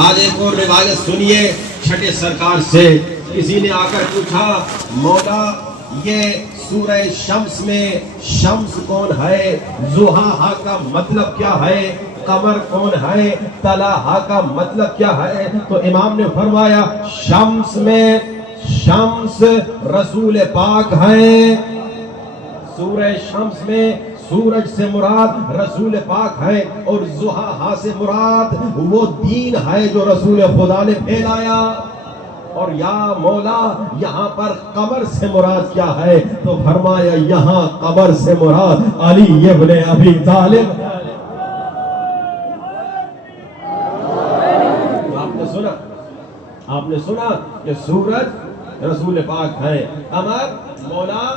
آج ایک اور روایت سنیے چھٹے سرکار سے. کسی نے آ کر پوچھا مولا یہ سورہ شمس میں شمس کون ہے, ضحیٰ کا مطلب کیا ہے, قمر کون ہے, طلحہ کا مطلب کیا ہے؟ تو امام نے فرمایا شمس میں شمس رسول پاک ہیں. سورہ شمس میں سورج سے مراد رسول پاک ہے, اور ضحیٰ سے مراد وہ دین ہے جو رسول خدا نے پھیلایا. اور یا مولا یہاں پر قمر سے مراد کیا ہے؟ تو فرمایا یہاں قمر سے مراد علی ابن ابی طالب. آپ نے سنا کہ سورج رسول پاک ہے, قمر مولا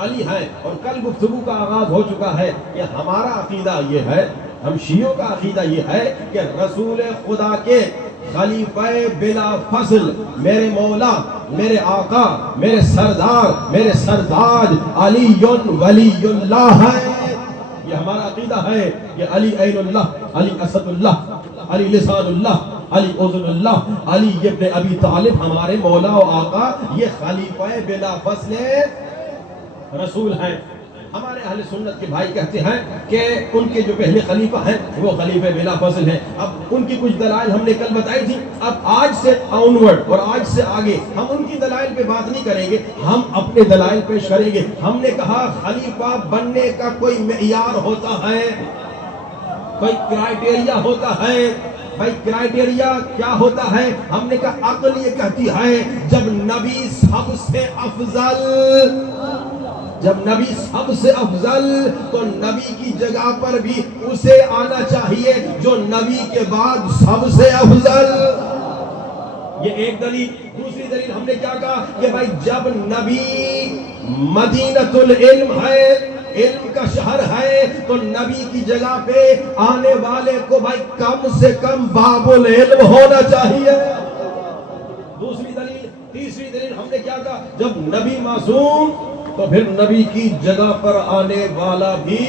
علی ہے. اور کل گفتگو کا آغاز ہو چکا ہے کہ ہمارا عقیدہ یہ ہے, ہم شیعوں کا عقیدہ یہ ہے کہ رسول خدا کے خلیفہ بلا فضل میرے مولا, میرے آقا, میرے سردار, میرے سرداج علی ولی اللہ ہے. یہ ہمارا عقیدہ ہے کہ علی عین اللہ, علی اسد اللہ, علی لسان اللہ, علی اذن اللہ, علی ابن ابی طالب ہمارے مولا و آقا, یہ خلیفہ بلا فضل رسول ہیں. ہمارے اہل سنت کے بھائی کہتے ہیں کہ ان کے جو پہلے خلیفہ ہیں وہ خلیفہ بلا فضل ہیں. اب ان کی کچھ دلائل ہم نے کل بتائی تھی. اب آج سے آنورڈ اور آج سے آگے ہم ان کی دلائل پہ بات نہیں کریں گے, ہم اپنے دلائل پیش کریں گے. ہم نے کہا خلیفہ بننے کا کوئی معیار ہوتا ہے, کوئی کرائیٹیریا ہوتا ہے. بھائی کرائیٹیریا کیا ہوتا ہے؟ ہم نے کہا عقل یہ کہتی ہے جب نبی سب سے افضل, جب نبی سب سے افضل تو نبی کی جگہ پر بھی اسے آنا چاہیے جو نبی کے بعد سب سے افضل. یہ ایک دلیل. دوسری دلیل ہم نے کیا کہا کہ بھائی جب نبی مدینۃ العلم ہے, علم کا شہر ہے, تو نبی کی جگہ پہ آنے والے کو بھائی کم سے کم باب العلم ہونا چاہیے. دوسری دلیل. تیسری دلیل ہم نے کیا کہا جب نبی معصوم تو پھر نبی کی جگہ پر آنے والا بھی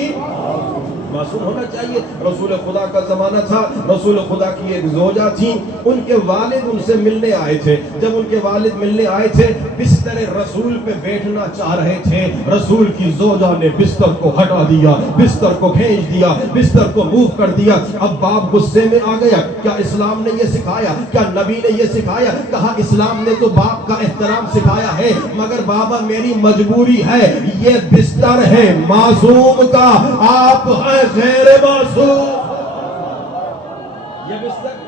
معصوم ہونا چاہیے. رسول خدا کا زمانہ تھا, رسول خدا کی ایک زوجہ تھی, ان کے والد ان سے ملنے آئے تھے. جب ان کے والد ملنے آئے تھے بستر رسول پہ بیٹھنا چاہ رہے تھے, رسول کی زوجہ نے بستر کو ہٹا دیا, بستر کو کھینچ دیا, بستر کو موو کر دیا. اب باپ غصے میں آ گیا, کیا اسلام نے یہ سکھایا, کیا نبی نے یہ سکھایا؟ کہا اسلام نے تو باپ کا احترام سکھایا ہے, مگر بابا میری مجبوری ہے, یہ بستر ہے معصوم کا, آپ ہیں غیر معصوم. یہ بستر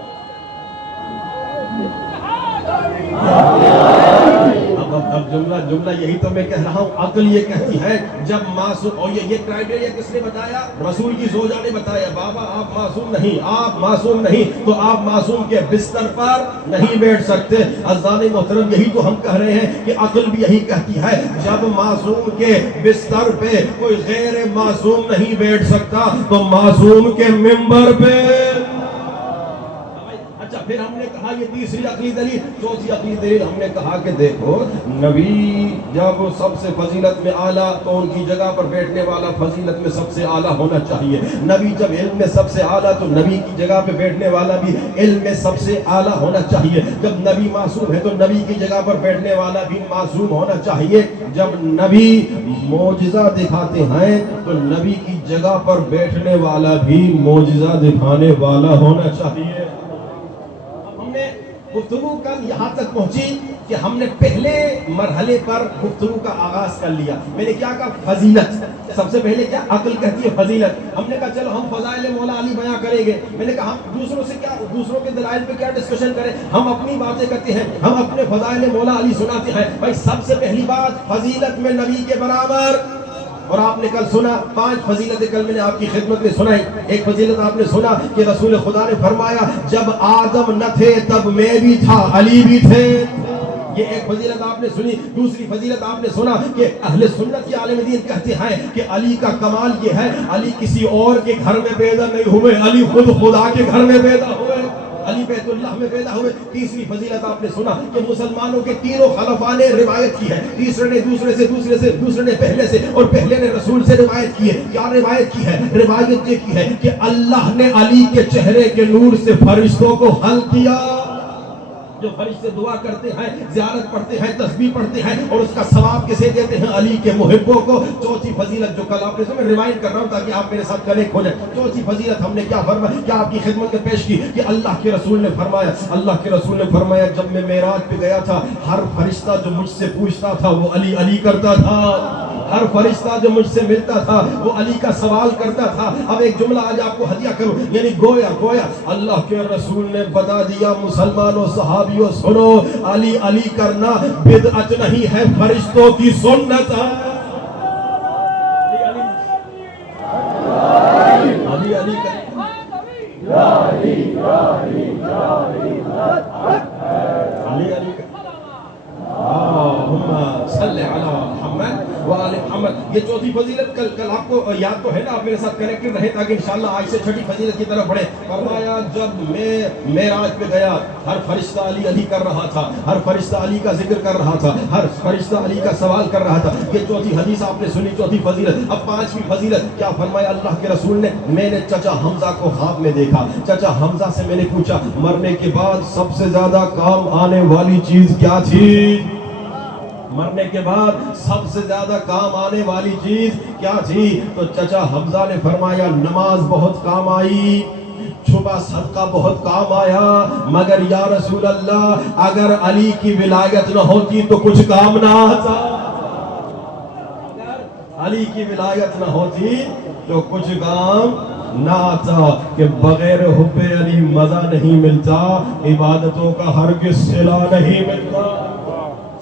اب جملہ یہی تو میں کہہ رہا ہوں, عقل یہ کہتی ہے جب معصوم, اور یہ کرائیٹیریا کس نے بتایا؟ رسول کی زوجہ نے بتایا. بابا آپ معصوم نہیں, آپ معصوم نہیں, تو آپ معصوم کے بستر پر نہیں بیٹھ سکتے. عزیزان محترم یہی تو ہم کہہ رہے ہیں کہ عقل بھی یہی کہتی ہے جب معصوم کے بستر پہ کوئی غیر معصوم نہیں بیٹھ سکتا تو معصوم کے منبر پہ. اچھا پھر ہم نے کہا یہ تیسری عقلی دلیل. چوتھی عقلی دلیل ہم نے کہا کہ دیکھو نبی جب سب سے فضیلت میں اعلیٰ تو ان کی جگہ پر بیٹھنے والا فضیلت میں سب سے اعلیٰ ہونا چاہیے. نبی جب علم میں سب سے اعلیٰ تو نبی کی جگہ پہ بیٹھنے والا بھی علم میں سب سے اعلیٰ ہونا چاہیے. جب نبی معصوم ہے تو نبی کی جگہ پر بیٹھنے والا بھی معصوم ہونا چاہیے. جب نبی معجزہ دکھاتے ہیں تو نبی کی جگہ پر بیٹھنے والا بھی معجزہ دکھانے والا ہونا چاہیے. گفتگو کل یہاں تک پہنچی کہ ہم نے پہلے مرحلے پر گفتگو کا آغاز کر لیا. میں نے کیا کہا؟ فضیلت. سب سے پہلے کیا عقل کہتی ہے؟ فضیلت. ہم نے کہا چلو ہم فضائل مولا علی بیان کریں گے. میں نے کہا ہم دوسروں سے کیا, دوسروں کے دلائل پہ کیا ڈسکشن کریں, ہم اپنی باتیں کرتے ہیں, ہم اپنے فضائل مولا علی سناتے ہیں. بھائی سب سے پہلی بات فضیلت میں نبی کے برابر. اور آپ نے کل سنا 5 فضیلتیں کل میں نے آپ کی خدمت میں سنائی. ایک فضیلت آپ نے سنا کہ رسول خدا نے فرمایا جب آدم نہ تھے تب میں بھی تھا, علی بھی تھے. یہ ایک فضیلت آپ نے سنی. دوسری فضیلت آپ نے سنا کہ اہل سنت کے عالم دین کہتے ہیں کہ علی کا کمال یہ ہے علی کسی اور کے گھر میں پیدا نہیں ہوئے, علی خود خدا کے گھر میں پیدا ہوئے. علی بیت اللہ میں پیدا ہوئے۔ تیسری فضیلت آپ نے سنا کہ مسلمانوں کے تینوں خلفاء نے روایت کی ہے، تیسرے نے دوسرے سے، دوسرے نے پہلے سے، اور پہلے نے رسول سے روایت کی ہے۔ کیا روایت کی ہے؟ روایت یہ کی ہے کہ اللہ نے علی کے چہرے کے نور سے فرشتوں کو حل کیا۔ جو فرشتے دعا کرتے ہیں، زیارت پڑھتے ہیں، تسبیح پڑھتے ہیں، اور اس کا ثواب کسے دیتے ہیں؟ علی کے محبوں کو۔ چوتھی فضیلت جو کل آپ نے سنا، میں ریمائنڈ کر رہا ہوں تاکہ آپ میرے ساتھ کنیکٹ ہو جائیں۔ چوتھی فضیلت ہم نے کیا فرمایا، کیا آپ کی خدمت میں پیش کی کہ اللہ کے رسول نے فرمایا جب میں معراج پہ گیا تھا، ہر فرشتہ جو مجھ سے پوچھتا تھا وہ علی علی کرتا تھا، ہر فرشتہ جو مجھ سے ملتا تھا وہ علی کا سوال کرتا تھا۔ اب ایک جملہ آج آپ کو ہدیہ کروں، یعنی گویا اللہ کے رسول نے بتا دیا مسلمانوں، صحابیوں سنو، علی علی کرنا بدعت نہیں ہے، فرشتوں کی سنت ہے۔ علی علی صلی علی محمد وآل محمد۔ یہ چوتھی فضیلت کل آپ کو یاد تو ہے نا، آپ میرے ساتھ کنیکٹڈ رہے تاکہ انشاءاللہ آج سے چھٹی فضیلت کی طرف بڑھے۔ فرمایا جب میں معراج پہ گیا، ہر فرشتہ علی علی کر رہا تھا، ہر فرشتہ علی کا ذکر کر رہا تھا، ہر فرشتہ علی کا سوال کر رہا تھا۔ یہ چوتھی حدیث آپ نے سنی، چوتھی فضیلت۔ اب پانچویں فضیلت کیا فرمایا اللہ کے رسول نے؟ میں نے چچا حمزہ کو خواب میں دیکھا۔ چچا حمزہ سے میں نے پوچھا مرنے کے بعد سب سے زیادہ کام آنے والی چیز کیا تھی؟ مرنے کے بعد سب سے زیادہ کام آنے والی چیز کیا تھی؟ تو چچا حمزہ نے فرمایا نماز بہت کام آئی، چھپا صدقہ بہت کام آیا، مگر یا رسول اللہ اگر علی کی ولایت نہ ہوتی تو کچھ کام نہ آتا۔ اگر علی کی ولایت نہ ہوتی تو کچھ کام نہ آتا، کہ بغیر حب علی مزہ نہیں ملتا، عبادتوں کا ہرگز صلہ نہیں ملتا۔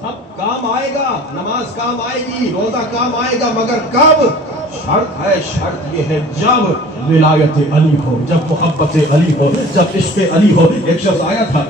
سب کام آئے گا، نماز کام آئے گی، روزہ کام آئے گا، مگر کب؟ شرط ہے، شرط یہ ہے جب ولایت علی ہو، جب محبت علی ہو، جب عشق علی ہو۔ ایک شخص آیا تھا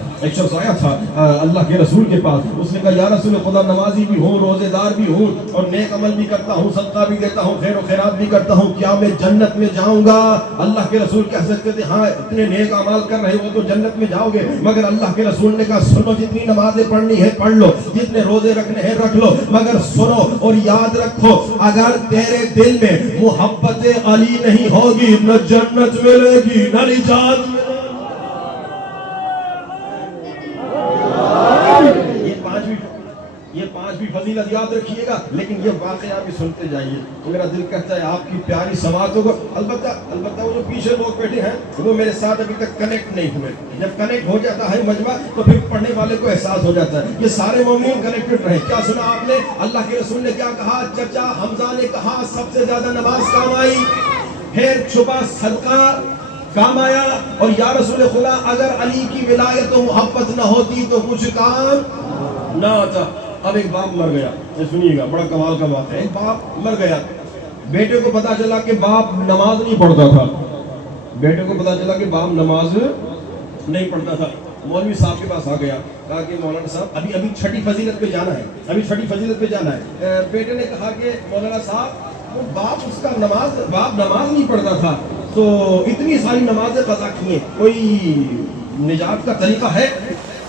اللہ کے رسول کے پاس، اس نے کہا یا رسول خدا نمازی بھی ہوں، روزے دار بھی ہوں، اور نیک عمل بھی کرتا ہوں، صدقہ بھی دیتا ہوں، خیر و خیرات بھی کرتا ہوں، کیا میں جنت میں جاؤں گا؟ اللہ کے رسول کہہ سکتے تھے ہاں اتنے نیک اعمال کر رہے ہو تو جنت میں جاؤ گے، مگر اللہ کے رسول نے کہا سنو، جتنی نمازیں پڑھنی ہے پڑھ لو، جتنے روزے رکھنے ہیں رکھ لو، مگر سنو اور یاد رکھو اگر تیرے دل میں محبت علی نہیں ہوگی نہ جنت ملے گی نہ نجات ملے گی۔ یہ پانچویں فضیلت یاد رکھیے گا، لیکن یہ واقعہ بھی سنتے جائیے، میرا دل کہتا ہے آپ کی پیاری سماعتوں کو۔ البتہ وہ جو پیچھے لوگ بیٹھے ہیں وہ میرے ساتھ ابھی تک کنیکٹ نہیں ہوئے، جب کنیکٹ ہو جاتا ہے مجمع تو پھر پڑھنے والے کو احساس ہو جاتا ہے۔ یہ سارے مومنین کنیکٹڈ رہے۔ کیا سنا آپ نے؟ اللہ کے رسول نے کیا کہا؟ چچا حمزہ نے کہا سب سے زیادہ نماز کام آئی، پھر چھپا صدقہ کام آیا، اور یا رسول خدا اگر علی کی ولایت و محبت نہ ہوتی تو کچھ کام نہ آتا۔ اب ایک باپ مر گیا، سنیے گا بڑا کمال کا بات ہے، ایک باپ مر گیا، بیٹے کو پتا چلا کہ باپ نماز نہیں پڑھتا تھا، نہیں پڑھتا تھا۔ مولوی صاحب کے پاس آ گیا، کہا کہ مولانا صاحب ابھی چھٹی فضیلت پہ جانا ہے، بیٹے نے کہا کہ مولانا صاحب وہ باپ نماز نہیں پڑھتا تھا، تو اتنی ساری نمازیں قضا کی ہیں، کوئی نجات کا طریقہ ہے؟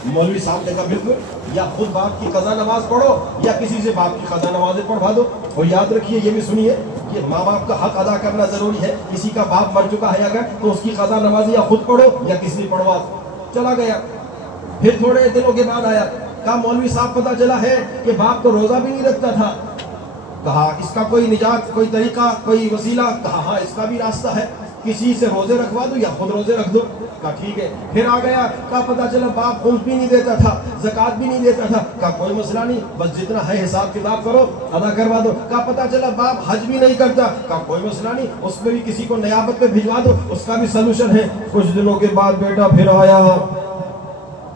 مولوی صاحب نے کہا بالکل، یا خود باپ کی قضا نماز پڑھو یا کسی سے باپ کی قضا نمازیں پڑھوا دو۔ اور یاد رکھیے یہ بھی سنیے کہ ماں باپ کا حق ادا کرنا ضروری ہے، کسی کا باپ مر چکا ہے اگر تو اس کی قضا نماز یا خود پڑھو یا کسی سے پڑھوا۔ چلا گیا، پھر تھوڑے دنوں کے بعد آیا، کہا مولوی صاحب پتہ چلا ہے کہ باپ تو روزہ بھی نہیں رکھتا تھا، کہا اس کا کوئی نجات، کوئی طریقہ، کوئی وسیلہ؟ کہا ہاں اس کا بھی راستہ ہے، کسی سے روزے رکھوا دو یا خود روزے رکھ دو۔ کہا ٹھیک ہے۔ پھر آ گیا، کہا پتہ چلا باپ خمس بھی نہیں دیتا تھا، زکوٰۃ بھی نہیں دیتا تھا، کہا کوئی مسئلہ نہیں، بس جتنا ہے حساب کتاب کرو ادا کروا دو۔ کہا پتہ چلا باپ حج بھی نہیں کرتا، کہا کوئی مسئلہ نہیں، اس میں بھی کسی کو نیابت پہ بھجوا دو، اس کا بھی سلوشن ہے۔ کچھ دنوں کے بعد بیٹا پھر آیا،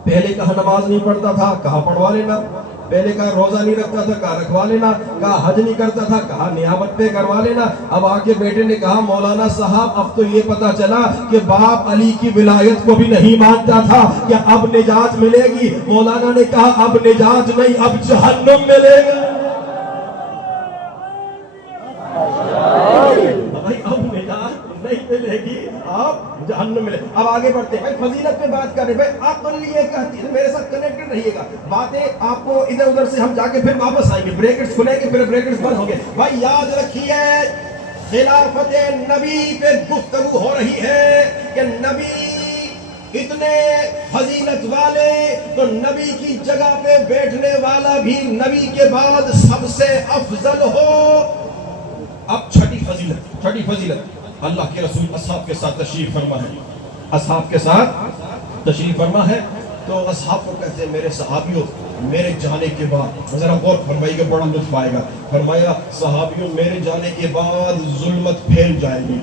پہلے کہا نماز نہیں پڑھتا تھا، کہا پڑھوا لینا، پہلے کہا روزہ نہیں رکھتا تھا، کہا رکھوا لینا، کہا حج نہیں کرتا تھا، کہا نیابت پہ کروا لینا۔ اب آ کے بیٹے نے کہا مولانا صاحب اب تو یہ پتا چلا کہ باپ علی کی ولایت کو بھی نہیں مانتا تھا، کہ اب نجات ملے گی۔ مولانا نے کہا اب نجات نہیں، اب جہنم ملے گا۔ اب نجات نہیں ملے گی، اب جہنم جہنم ملے. اب آگے بڑھتے ہیں بھائی, فضیلت پہ بات کر رہے ہیں بھائی. عقل یہ کہتی ہے, میرے ساتھ کنیکٹڈ رہیے گا, باتیں آپ کو ادھر ادھر سے ہم جا کے پھر واپس آئیں گے, بریکٹس کھلیں گے پھر بریکٹس بند ہوں گے. بھائی یاد رکھیے, خلافت نبی پہ گفتگو ہو رہی ہے کہ نبی اتنے فضیلت والے, تو نبی کی جگہ پہ بیٹھنے والا بھی نبی کے بعد سب سے افضل ہو. اب چھٹی فضیلت, اللہ کے رسول اصحاب کے ساتھ تشریف فرما ہے, اصحاب کے ساتھ تشریف فرما ہے. تو اصحاب کو کہتے ہیں میرے صحابیوں, میرے جانے کے بعد, ذرا غور فرمائیے گا, بڑا لطف آئے گا. فرمایا صحابیوں میرے جانے کے بعد ظلمت پھیل جائے گی,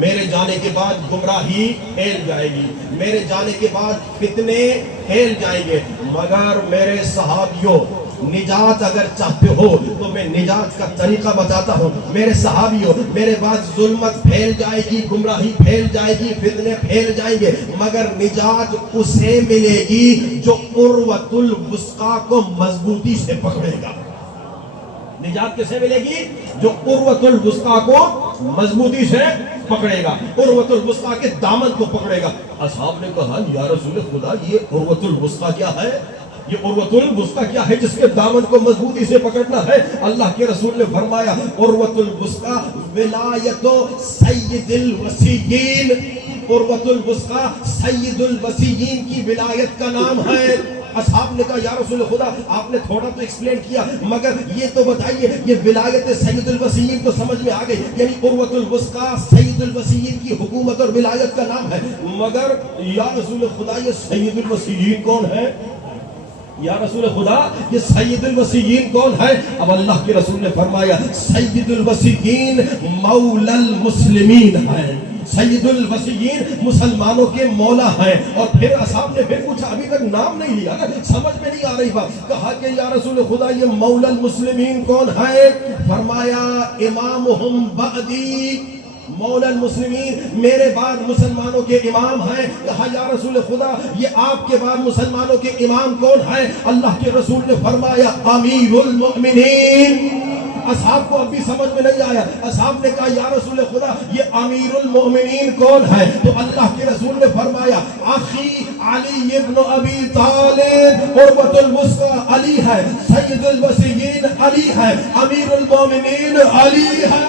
میرے جانے کے بعد گمراہی پھیل جائے گی, میرے جانے کے بعد فتنے پھیل جائیں گے, مگر میرے صحابیوں نجات اگر چاہتے ہو تو میں نجات کا طریقہ بتاتا ہوں. میرے صحابیوں میرے بعد ظلمت پھیل جائے گی, گمراہی پھیل جائے گی, فتنے پھیل جائیں گے, مگر نجات اسے ملے گی جو عروۃ الوثقی کو مضبوطی سے پکڑے گا. نجات کسے ملے گی؟ جو عروۃ الوثقی کو مضبوطی سے پکڑے گا, عروۃ الوثقی کے دامن کو پکڑے گا. اصحاب نے کہا یا رسول خدا یہ عروۃ الوثقی کیا ہے, یہ عروۃ الوثقی کیا ہے جس کے دامن کو مضبوطی سے پکڑنا ہے؟ اللہ کے رسول نے فرمایا عروۃ الوثقی ولایت سید الوصیین, عروۃ الوثقی سید الوصیین کی ولایت کا نام ہے. اصحاب نے کہا یا رسول خدا آپ نے تھوڑا تو ایکسپلین کیا, مگر یہ تو بتائیے یہ ولایت سید الوصیین تو سمجھ میں آ گئی, یعنی عروۃ الوثقی سید الوصیین کی حکومت اور ولایت کا نام ہے, مگر یا رسول خدا یہ سید الوصیین کون ہے؟ یا رسول خدا یہ سید الوصیین کون ہے؟ اب اللہ کے رسول نے فرمایا سید الوصیین مولا المسلمین ہے, سید الوصیین مسلمانوں کے مولا ہیں. اور پھر اصحاب نے پھر پوچھا, ابھی تک نام نہیں لیا, سمجھ میں نہیں آ رہی بات. کہا کہ یا رسول خدا یہ مولا المسلمین کون ہے؟ فرمایا امامہم بعدی, مولا المسلمین میرے بعد مسلمانوں کے امام ہیں. کہا یا رسول خدا یہ آپ کے بعد مسلمانوں کے امام کون ہیں؟ اللہ کے رسول نے فرمایا امیر المؤمنین. اصحاب کو اب بھی سمجھ میں نہیں آیا. اصحاب نے کہا یا رسول خدا یہ امیر المؤمنین کون ہے؟ تو اللہ کے رسول نے فرمایا اخی علی ابن ابی طالب, عروۃ الوثقی علی ہے, سید الوصیین علی ہے, امیر المؤمنین علی ہے.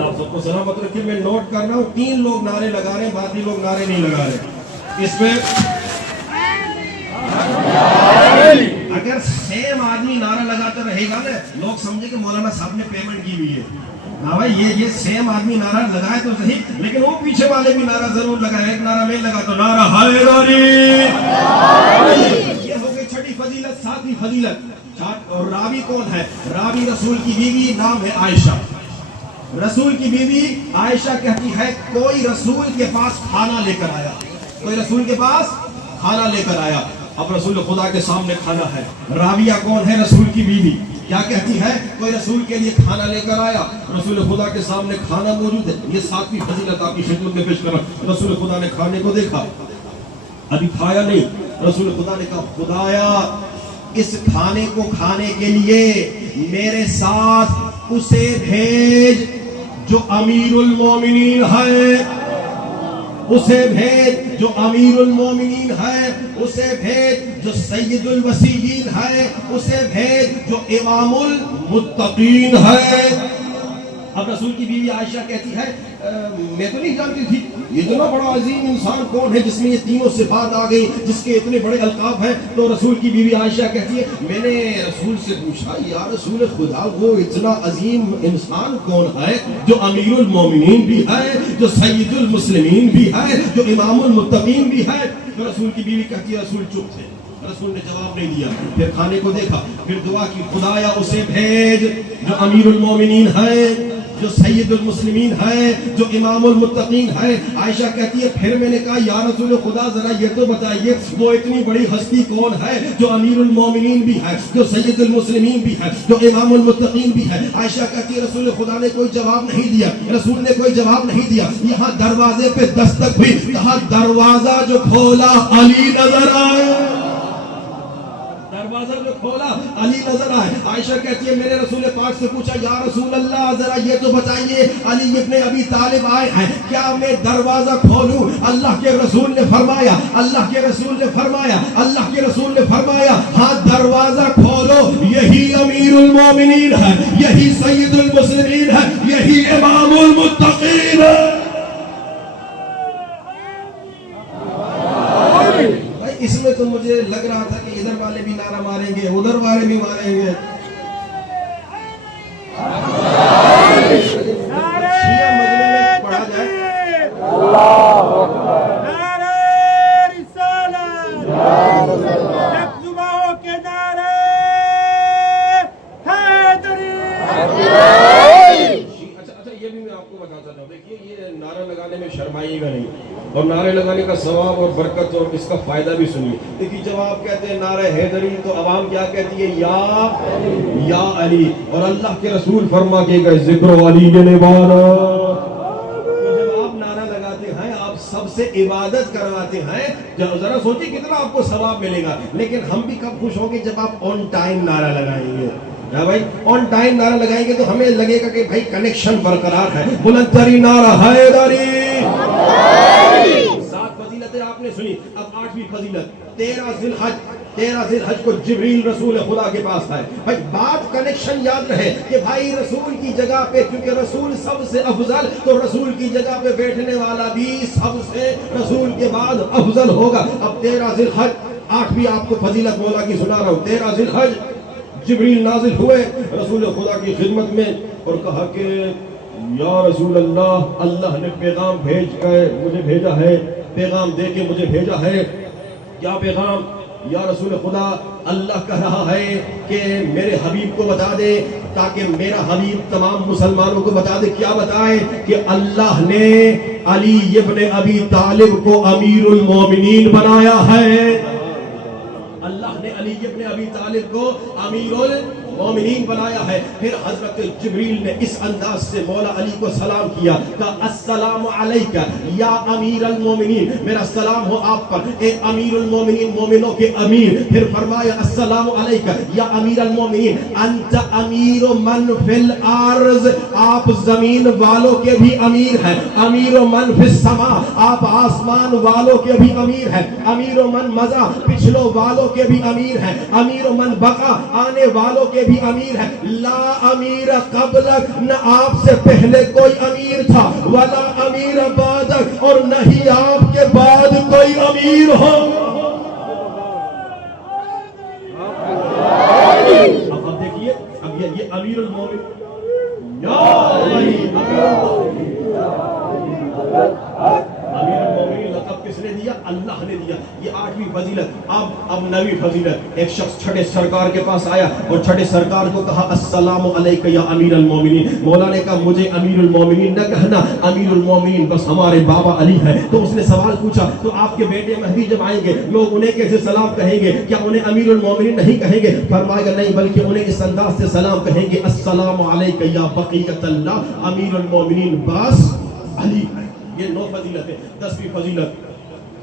آپ سب کو سلامت رکھیے, میں نوٹ کر رہا ہوں 3 لوگ نعرے لگا رہے ہیں, باقی لوگ نعرے نہیں لگا رہے. اس میں اگر سیم آدمی نعرہ لگاتا رہے گا نا, لوگ سمجھے کہ مولانا صاحب نے پیمنٹ کی ہوئی ہے. ہاں بھائی یہ سیم آدمی نعرہ لگائے تو صحیح, لیکن وہ پیچھے والے بھی نعرہ ضرور لگائے. ایک نعرہ میں لگا تو نعرہ حیدری. یہ ہو گئی چھٹی فضیلت. ساتویں فضیلت, اور راوی کون ہے؟ راوی رسول کی بیوی, نام ہے عائشہ. رسول کی بیوی عائشہ کہتی ہے کوئی رسول کے پاس کھانا لے کر آیا, کوئی رسول کے پاس کھانا لے کر آیا. اب رسول خدا کے سامنے کھانا ہے. راویہ کون ہے؟ رسول کی بیوی. کیا کہتی ہے؟ کوئی رسول کے لیے کھانا لے کر آیا, رسول خدا کے سامنے کھانا موجود ہے. یہ 7ویں فضیلت آپ کی خدمت میں پیش کر رہا ہوں. رسول خدا نے کھانے کو دیکھا, ابھی کھایا نہیں. رسول خدا نے کہا خدایا اس کھانے کو کھانے کے لیے میرے ساتھ اسے بھیج جو امیر المومنین ہے, اسے بھیج جو امیر المومنین ہے, اسے بھیج جو سید الوصیین ہے, اسے بھیج جو امام المتقین ہے. اب رسول کی بیوی عائشہ کہتی ہے میں تو نہیں جانتی تھی اتنا بڑا عظیم انسان کون ہے جس میں یہ تینوں صفات آ گئی, جس کے اتنے بڑے القاب ہیں. تو رسول کی بیوی عائشہ کہتی ہے میں نے رسول سے پوچھا یا رسول خدا وہ اتنا عظیم انسان کون ہے جو امیر المومنین بھی ہے, جو سید المسلمین بھی ہے, جو امام المتقین بھی ہے. تو رسول کی بیوی کہتی ہے رسول چپ تھے, رسول نے جواب نہیں دیا. پھر کھانے کو دیکھا, پھر دعا کی خدایا اسے بھیج جو امیر المومنین ہے, جو سید المسلمین ہے, جو امام المتقین ہے. عائشہ کہتی ہے پھر میں نے کہا یا رسول خدا ذرا یہ تو بتائیے وہ اتنی بڑی ہستی کون ہے جو امیر المومنین بھی ہے, جو سید المسلمین بھی ہے, جو امام المتقین بھی ہے. عائشہ کہتی ہے رسول خدا نے کوئی جواب نہیں دیا, رسول نے کوئی جواب نہیں دیا. یہاں دروازے پہ دستک ہوئی, کہا دروازہ جو کھولا علی نظر آئے. دروازہ جو کھولا علی نظر آئے. عائشہ کہتی ہے میں نے رسول پاک سے پوچھا یا رسول اللہ ذرا یہ تو بتائیے علی ابن ابی طالب آئے ہیں, کیا میں دروازہ کھولوں؟ اللہ کے رسول نے فرمایا, اللہ کے رسول نے فرمایا, اللہ کے رسول نے فرمایا ہاں دروازہ کھولو, یہی امیر المومنین ہے, یہی سید المسلمین ہے, یہی امام المتقین ہے. اس میں تو مجھے لگ رہا تھا کہ ادھر والے بھی نعرہ ماریں گے, ادھر والے بھی ماریں گے. شیعہ مجمع میں پڑھا جائے نعرہ رسالت, یکزباؤں کے نعرے حیدری. اچھا یہ بھی میں آپ کو بتاتا ہوں, دیکھیے یہ نعرہ لگانے میں شرمائیے گا نہیں, اور نعرے لگانے کا ثواب اور برکت اور اس کا فائدہ بھی سنیے. دیکھیے جب آپ کہتے ہیں نعرہ حیدری تو عوام کیا کہتی ہے؟ یا علی. اور اللہ کے رسول فرما کے گئے ذکر علی نے نبانا. جب آپ نعرہ لگاتے ہیں آپ سب سے عبادت کرواتے ہیں, ذرا سوچیں کتنا آپ کو ثواب ملے گا. لیکن ہم بھی کب خوش ہوں گے؟ جب آپ آن ٹائم نعرہ لگائیں گے. بھائی آن ٹائم نعرہ لگائیں گے تو ہمیں لگے گا کہ بھائی کنیکشن برقرار ہے. بلند ترین نعرہ حیدری. 7 فضیلتیں آپ نے سنی, اب 8ویں فضیلت 13 ذی الحج کو جبریل رسول خدا کے پاس آئے. بھائی بات کنیکشن یاد رہے کہ بھائی رسول کی جگہ پہ, کیونکہ رسول سب سے افضل, تو رسول کی جگہ پہ بیٹھنے والا بھی سب سے رسول کے بعد افضل ہوگا. اب 13 ذی الحج, 8ویں آپ کو فضیلت مولا کی سنا رہا ہوں. 13 ذی الحج جبریل نازل ہوئے رسول خدا کی خدمت میں اور کہا کہ یا رسول اللہ, اللہ نے پیغام بھیج کر مجھے بھیجا ہے, پیغام دے کے مجھے بھیجا ہے. کیا پیغام؟ یا رسول خدا اللہ کہہ رہا ہے کہ میرے حبیب کو بتا دے, تاکہ میرا حبیب تمام مسلمانوں کو بتا دے. کیا بتائے؟ کہ اللہ نے علی ابن ابی طالب کو امیر المومنین بنایا ہے. اللہ نے علی ابن ابی طالب کو امیر المومنین بنایا ہے. پھر حضرت جبریل نے اس انداز سے مولا علی کو سلام کیا, کہا السلام علیکہ یا امیر المومنین, میرا سلام ہو آپ پر اے امیر المومنین, مومنوں کے امیر. پھر فرمایا السلام علیکہ یا امیر المومنین انت امیر من فی الارض, آپ زمین والوں کے بھی امیر ہیں. امیر من فی السماء, آپ آسمان والوں کے بھی امیر ہیں. امیر من مضی, پچھلوں والوں کے بھی امیر ہیں. امیر من بقا, آنے والوں کے بھی امیر ہے. لا امیر قبلک, نہ آپ سے پہلے کوئی امیر تھا, ولا امیر بعدک, اور نہ ہی آپ کے بعد کوئی امیر ہو. اب دیکھیے, اب یہ امیر المومنین یا علی, امیر المومنین لقب کس نے دیا؟ اللہ نے دیا. یہ 8ویں فضیلت. اب 9ویں فضیلت. ایک شخص چھٹے سرکار کے پاس آیا اور چھٹے سرکار کو کہا السلام علیکہ یا امیر المومنین. مولا نے کہا مجھے امیر المومنین نہ کہنا, امیر المومنین بس ہمارے بابا علی ہے. تو اس نے سوال پوچھا تو آپ کے بیٹے مہدی جب آئیں گے لوگ انہیں کیسے سلام کہیں گے؟ کیا انہیں امیر المومنین نہیں کہیں گے؟ فرمایا نہیں, بلکہ انہیں اس انداز سے سلام کہیں گے السلام علیکہ یا بقیۃ اللہ, امیر المومنین بس علی ہے. یہ 9 فضیلتیں. 10ویں فضیلت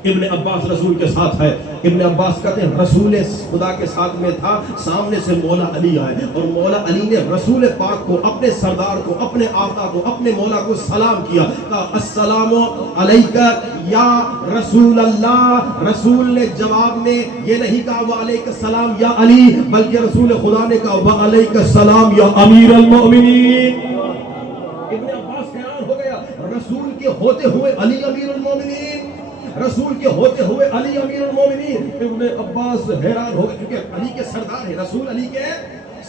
ابن عباس رسول کے ساتھ ہے. ابن عباس کہتے ہیں رسول خدا کے ساتھ میں تھا, سامنے سے مولا علی آئے اور مولا علی نے رسول پاک کو, اپنے سردار کو, اپنے آقا کو, اپنے مولا کو سلام کیا, کہا السلام علیکہ یا رسول اللہ. رسول نے جواب میں یہ نہیں کہا وعلیکہ السلام یا علی, بلکہ رسول خدا نے کہا وعلیکہ السلام یا امیر المؤمنین. ابن عباس حیران ہو گیا, رسول کے ہوتے ہوئے علی امیر المومنین, رسول کے ہوتے ہوئے علی امیر المومنین. ابن عباس حیران ہو گئے کیونکہ علی کے سردار ہیں, رسول علی کے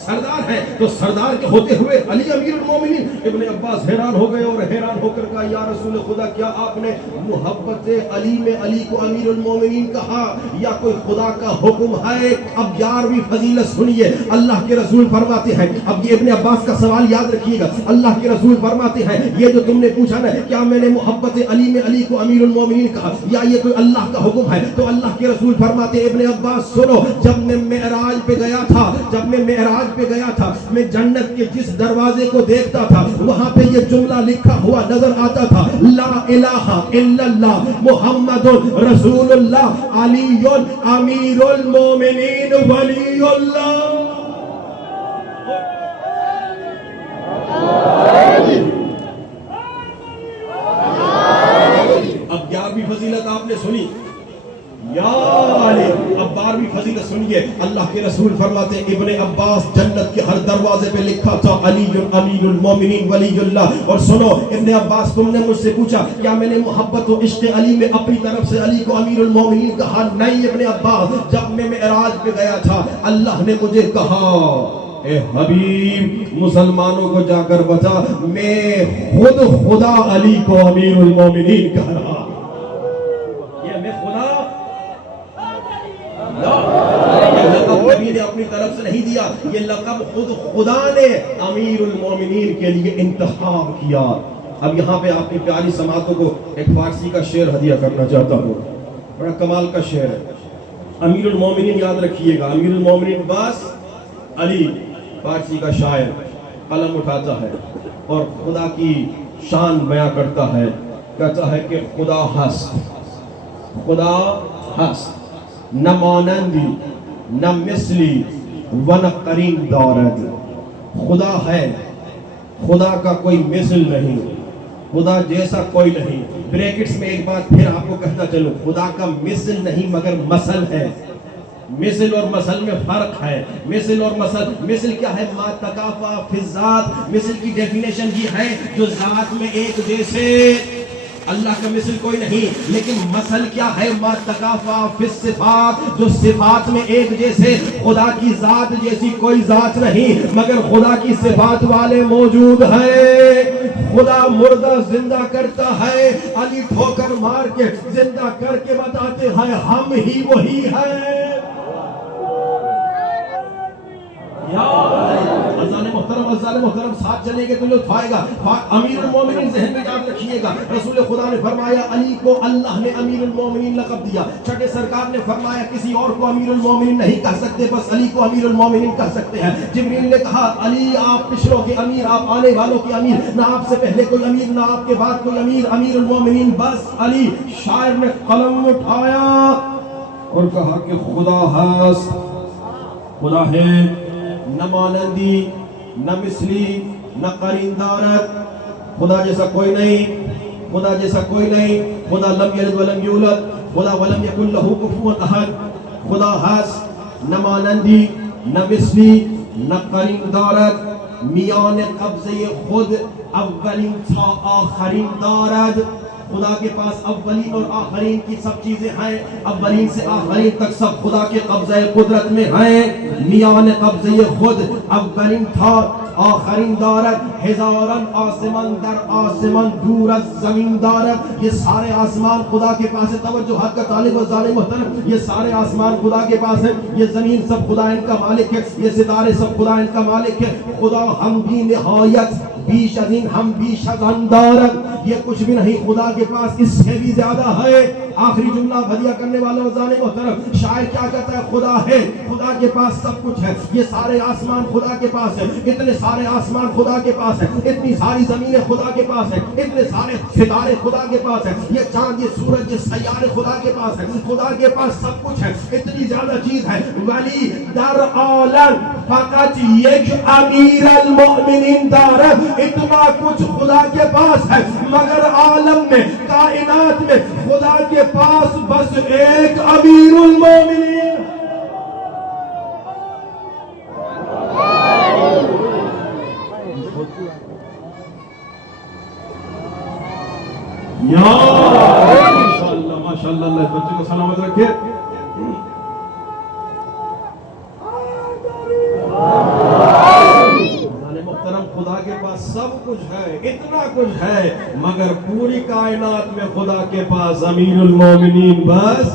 سردار ہیں, تو سردار کے ہوتے ہوئے علی امیر المومنین. ابن عباس حیران ہو گئے اور حیران ہو کر کہا یا رسول خدا کیا آپ نے محبت علی میں علی کو امیر المومنین کہا یا کوئی خدا کا حکم ہے؟ اب 11ویں فضیلت سنیے. اللہ کے رسول فرماتے ہیں, اب یہ ابن عباس کا سوال یاد رکھیے گا, اللہ کے رسول فرماتے ہیں یہ جو تم نے پوچھا نا کیا میں نے محبت علی میں علی کو امیر المومنین کہا یا یہ کوئی اللہ کا حکم ہے, تو اللہ کے رسول فرماتے ابن عباس سنو, جب میں معراج پہ گیا تھا, جب میں معراج پہ گیا تھا، میں جنت کے جس دروازے کو دیکھتا تھا وہاں پہ یہ جملہ لکھا ہوا نظر آتا تھا، لا الہ الا اللہ محمد رسول اللہ علی امیر المومنین ولی اللہ۔ اب 11ویں فضیلت آپ نے سنی یا علی، اب 12ویں فضیلت سنیے۔ اللہ کے رسول فرماتے ہیں ابن عباس جنت کے ہر دروازے پہ لکھا تھا علی امیر المومنین ولی اللہ۔ اور سنو ابن عباس، تم نے مجھ سے پوچھا کیا میں نے محبت و عشق علی میں اپنی طرف سے علی کو امیر المومنین کہا؟ نہیں ابن عباس، جب میں معراج پہ گیا تھا اللہ نے مجھے کہا اے حبیب مسلمانوں کو جا کر بتا میں خود خدا علی کو امیر المومنین کہہ رہا۔ یہ میں خدا یہ لقب نبی نے اپنی طرف سے نہیں دیا، یہ لقب خود خدا نے امیر المومنین کے لیے انتخاب کیا۔ اب یہاں پہ آپ کی پیاری سماعتوں کو ایک فارسی کا شعر ہدیہ کرنا چاہتا ہوں، بڑا کمال کا شعر ہے۔ امیر المومنین یاد رکھیے گا، امیر المومنین بس علی، فارسی کا شاعر قلم اٹھاتا ہے اور خدا کی شان بیان کرتا ہے، کہتا ہے کہ خدا ہست، خدا ہست، نہ مانندی نہ مثلی ون قرین دارد۔ خدا ہے، خدا کا کوئی مثل نہیں، خدا جیسا کوئی نہیں۔ بریکٹس میں ایک بات پھر آپ کو کہنا چلوں، خدا کا مثل نہیں مگر مثل ہے۔ مثل اور مثل میں فرق ہے۔ مثل اور مثل کیا ہے؟ ما تکافا فی الذات، مثل کی ڈیفینیشن یہ ہے جو ذات میں ایک جیسے، اللہ کا مثل کوئی نہیں۔ لیکن مثل کیا ہے؟ ما تکافا فی الصفات، جو صفات میں ایک جیسے۔ خدا کی ذات جیسی کوئی ذات نہیں مگر خدا کی صفات والے موجود ہیں۔ خدا مردہ زندہ کرتا ہے، علی ٹھوکر مار کے زندہ کر کے بتاتے ہیں ہم ہی وہی ہیں۔ اذان محترم ساتھ چلیں گے تو لطف آئے گا۔ امیر المومنین ذہن میں یاد رکھیے گا، رسول خدا نے فرمایا علی کو اللہ نے امیر المومنین لقب دیا۔ چھٹے سرکار نے فرمایا کسی اور کو امیر المومنین نہیں کہہ سکتے، بس علی کو امیر المومنین کہہ سکتے ہیں۔ جبریل نے کہا علی آپ پچھلوں کے امیر، آپ آنے والوں کے امیر، نہ آپ سے پہلے کوئی امیر نہ آپ کے بعد کوئی امیر، امیر المومنین بس علی۔ شاعر نے قلم اٹھایا اور کہا کہ خدا ہست، خدا ہے، نہ مانندی نہ مثلی نہ قرین دارد، خدا جیسا کوئی نہیں، خدا جیسا کوئی نہیں، خدا لم یلد ولم یولد، خدا ولم یکن لہ کفوا احد۔ خدا ہست، نہ مانندی نہ مثلی نہ قرین دارد، میان قبضے خود اولین تھا آخرین دارد۔ خدا کے پاس اولین اور آخرین کی سب چیزیں ہیں، اولین سے آخرین تک سب خدا کے قبضہ قدرت میں ہیں۔ میان قبضہ خود اولین تھا آخرین دارد، ہزارن آسمان در آسمان دور از زمین دارد۔ یہ سارے آسمان خدا کے پاس ہے، توجہ حق کا طالب و ظالم محترم، یہ سارے آسمان خدا کے پاس ہے، یہ زمین سب خدا ان کا مالک ہے، یہ ستارے سب خدا ان کا مالک ہے۔ خدا ہم بھی نہایت بیش ازیں ہم بیش از ان دارد، یہ کچھ بھی نہیں خدا کے پاس، اس سے بھی زیادہ ہے۔ آخری جملہ ہدیہ کرنے والوں ظالم محترم، شاعر کیا کہتا ہے؟ خدا ہے، خدا کے پاس سب کچھ ہے، یہ سارے آسمان خدا کے پاس ہے، اتنے سارے آسمان خدا کے پاس ہے، اتنی ساری زمینیں خدا کے پاس ہے، اتنے سارے ستارے خدا کے پاس ہے، یہ چاند یہ سورج یہ سیارے خدا کے پاس ہے، خدا کے پاس سب کچھ ہے، اتنی زیادہ چیز ہے۔ ولی در عالم فقط یک امیر المؤمنین دارد، اتنا کچھ خدا کے پاس ہے مگر عالم میں کائنات میں خدا کے پاس بس ایک امیر المومنین۔ یا ماشاءاللہ ماشاءاللہ، اللہ بچے کو سلامت رکھے۔ محترم خدا کے پاس سب کچھ ہے، اتنا کچھ ہے مگر پوری کائنات میں خدا کے پاس امیر المومنین بس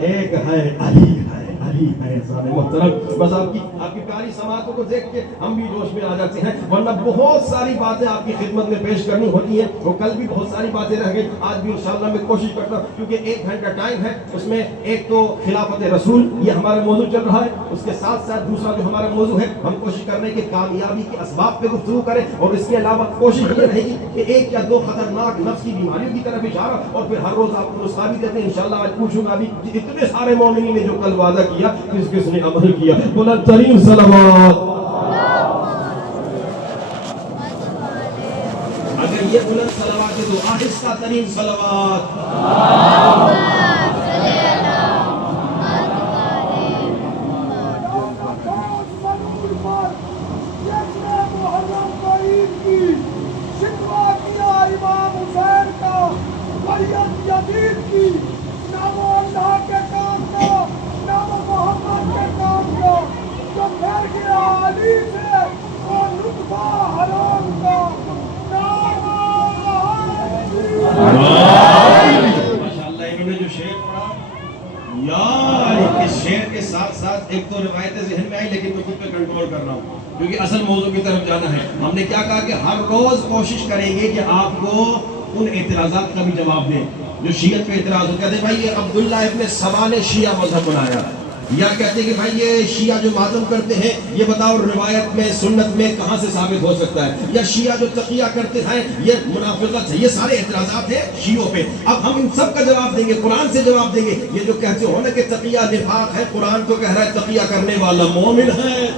ایک ہے، علی ہے، علی یہی ہے محترم. بس آپ کی پیاری سماعتوں کو دیکھ کے ہم بھی جوش میں آ جاتے ہیں، ورنہ بہت ساری باتیں آپ کی خدمت میں پیش کرنی ہوتی ہیں. وہ کل بھی بہت ساری باتیں رہ گئی، آج بھی انشاءاللہ میں کوشش کرتا ہوں، کیونکہ 1 گھنٹہ ٹائم ہے. اس میں ایک تو خلافت رسول یہ ہمارا موضوع چل رہا ہے، اس کے ساتھ ساتھ دوسرا جو ہمارا موضوع ہے ہم کوشش کر رہے ہیں کہ کامیابی کے اسباب پہ گفتگو کریں، اور اس کے علاوہ کوشش یہ رہے گی کہ 1 یا 2 خطرناک نفس کی بیماریوں کی طرف اشارہ، اور پھر ہر روز آپ کو نسخہ بھی دیتے ہیں. انشاءاللہ آج پوچھوں گا بھی کہ اتنے سارے مومنین نے جو کل وعدہ کیا کس کس نے عمل کیا. بلند ترین صلوات. اگر یہ بلند صلوات ہے تو آہستہ ترین صلوات. کے ساتھ ساتھ ایک تو روایتیں ذہن میں آئی، لیکن میں خود پہ کنٹرول کر رہا ہوں کیونکہ اصل موضوع کی طرف جانا ہے. ہم نے کیا کہا کہ ہر روز کوشش کریں گے کہ آپ کو ان اعتراضات کا بھی جواب دیں جو شیعت پہ اعتراض ہو. کہتے ہیں بھائی یہ عبداللہ ابن سبا نے شیعہ مذہب بنایا، یا کہتے ہیں کہ بھائی یہ شیعہ جو ماتم کرتے ہیں یہ بتاؤ روایت میں سنت میں کہاں سے ثابت ہو سکتا ہے، یا شیعہ جو تقیہ کرتے ہیں یہ منافقت ہے. یہ سارے اعتراضات ہیں شیعوں پہ. اب ہم ان سب کا جواب دیں گے، قرآن سے جواب دیں گے. یہ جو کہتے ہو نا کہ تقیہ نفاق ہے، قرآن تو کہہ رہا ہے تقیہ کرنے والا مومن ہے.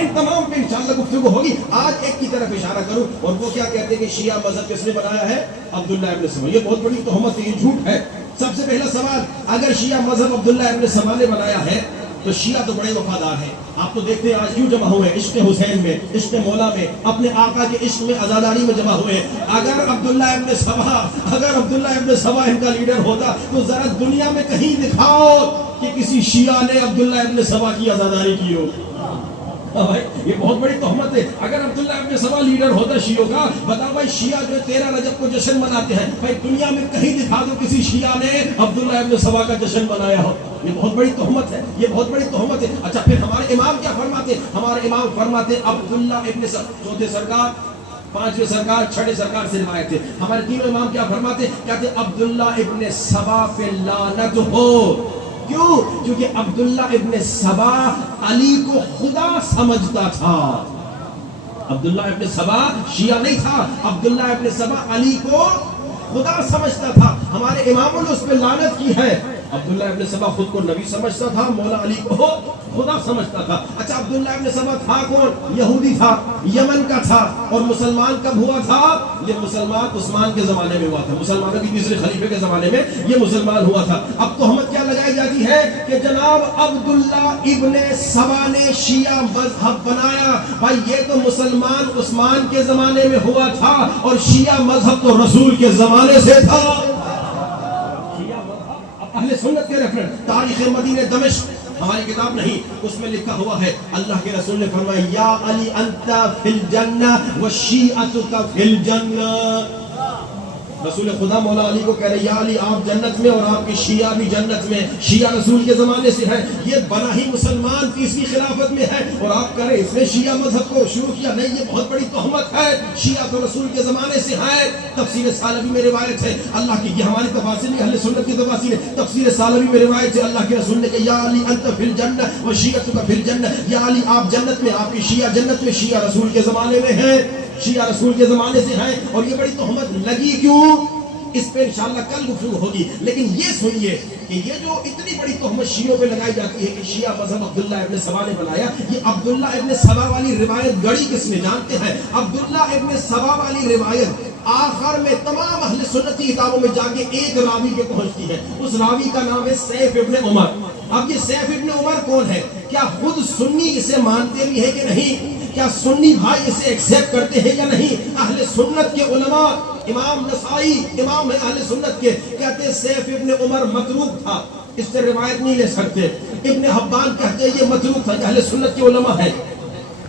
ان تمام پہ انشاءاللہ گفتگو ہوگی. آج ایک کی طرف اشارہ کروں، اور وہ کیا کہتے ہیں کہ شیعہ مذہب کس نے بنایا ہے؟ عبداللہ ابن سبا. یہ بہت بڑی تہمت ہے، یہ جھوٹ ہے. سب سے پہلا سوال، اگر شیعہ مذہب عبداللہ ابن سبا نے بنایا ہے تو شیعہ تو بڑے وفادار ہیں. آپ تو دیکھتے ہیں آج کیوں جمع ہوئے عشق حسین میں، عشق مولا میں، اپنے آقا کے عشق میں، عزاداری میں جمع ہوئے. اگر عبداللہ ابن سبا ان کا لیڈر ہوتا تو ذرا دنیا میں کہیں دکھاؤ کہ کسی شیعہ نے عبداللہ ابن سبا کی عزاداری کی ہو. بھائی یہ بہت بڑی تہمت ہے. اگر عبداللہ ابن سبا لیڈر ہوتا شیعوں کا، بتاؤ بھائی شیعہ جو 13 رجب کو جشن مناتے ہیں، بھائی دنیا میں کہیں دکھا دو کسی شیعہ نے عبداللہ ابن سبا کا جشن منایا ہو. یہ بہت بڑی تہمت ہے، یہ بہت بڑی تہمت ہے. اچھا پھر ہمارے امام کیا فرماتے ہیں؟ ہمارے امام فرماتے ہیں عبداللہ ابن سبا، چوتھے سرکار، 5ویں سرکار، 6ٹھے سرکار سے روایت ہے. ہمارے تینوں امام کیا فرماتے ہیں؟ کہتے ہیں عبداللہ ابن سبا پہ لعنت ہو. کیوں؟ کیونکہ عبداللہ ابن سبا علی کو خدا سمجھتا تھا. عبداللہ ابن سبا شیعہ نہیں تھا، عبداللہ ابن سبا علی کو خدا سمجھتا تھا. ہمارے اماموں نے اس پہ لعنت کی ہے. عبداللہ ابن سبا خود کو نبی سمجھتا تھا، مولا علی کو خدا سمجھتا تھا. اچھا عبداللہ ابن سبا تھا کون؟ یہودی تھا، یمن کا تھا. اور مسلمان کب ہوا تھا؟ یہ مسلمان عثمان کے زمانے میں ہوا تھا، مسلمانوں کی تیسرے خلیفے کے زمانے میں یہ مسلمان ہوا تھا. اب تہمت کیا لگائی جاتی ہے کہ جناب عبداللہ ابن سبا نے شیعہ مذہب بنایا. بھائی یہ تو مسلمان عثمان کے زمانے میں ہوا تھا، اور شیعہ مذہب تو رسول کے زمانے سے تھا. اہل سنت کے ریفرنس تاریخ مدینہ دمشق، ہماری کتاب نہیں، اس میں لکھا ہوا ہے اللہ کے رسول نے فرمایا یا علی انت فی الجنہ وشیعتک فی الجنہ. رسول خدا مولا علی کو کہہ رہے یا علی آپ جنت میں اور آپ کی شیعہ بھی جنت میں. شیعہ رسول کے زمانے سے ہے، یہ بنا ہی مسلمان تیسری خلافت میں ہے، اور آپ کہہ رہے اس نے شیعہ مذہب کو شروع کیا. نہیں، یہ بہت بڑی تہمت ہے. شیعہ تو رسول کے زمانے سے ہے. تفسیر سالبی میں روایت ہے اللہ کی، یہ ہماری تفاسیر نہیں، اہل سنت کی تفاسیر ہے. تفسیر سالبی میں روایت ہے اللہ کے رسول نے کہ یا علی انت فی الجنہ وشیعتک فی الجنہ. یا علی آپ جنت میں، آپ کی شیعہ جنت میں. شیعہ رسول کے زمانے میں ہے، شیعہ رسول کے زمانے سے ہیں. اور یہ بڑی تہمت لگی کیوں؟ اس پہ انشاءاللہ کل گفتگو ہوگی. لیکن یہ سنیے کہ یہ جو اتنی بڑی تہمت شیعوں پہ لگائی جاتی ہے کہ شیعہ مذہب عبداللہ ابن سبا نے بنایا، یہ عبداللہ ابن سبا والی روایت گڑی کس نے جانتے ہیں؟ عبداللہ ابن سبا والی روایت آخر میں تمام اہل سنتی کتابوں میں جا کے ایک راوی کے پہنچتی ہے. اس راوی کا نام ہے سیف ابن عمر. اب یہ سیف ابن عمر کون ہے؟ کیا خود سنی اسے مانتے بھی ہے کہ نہیں؟ کیا سنی بھائی اسے ایکسپٹ کرتے ہیں یا نہیں؟ اہل سنت کے علماء، امام نسائی امام ہے اہل سنت کے، کہتے ہیں سیف ابن عمر متروک تھا، اس سے روایت نہیں لے سکتے. ابن حبان کہتے ہیں یہ متروک تھا. اہل سنت کے علماء ہے،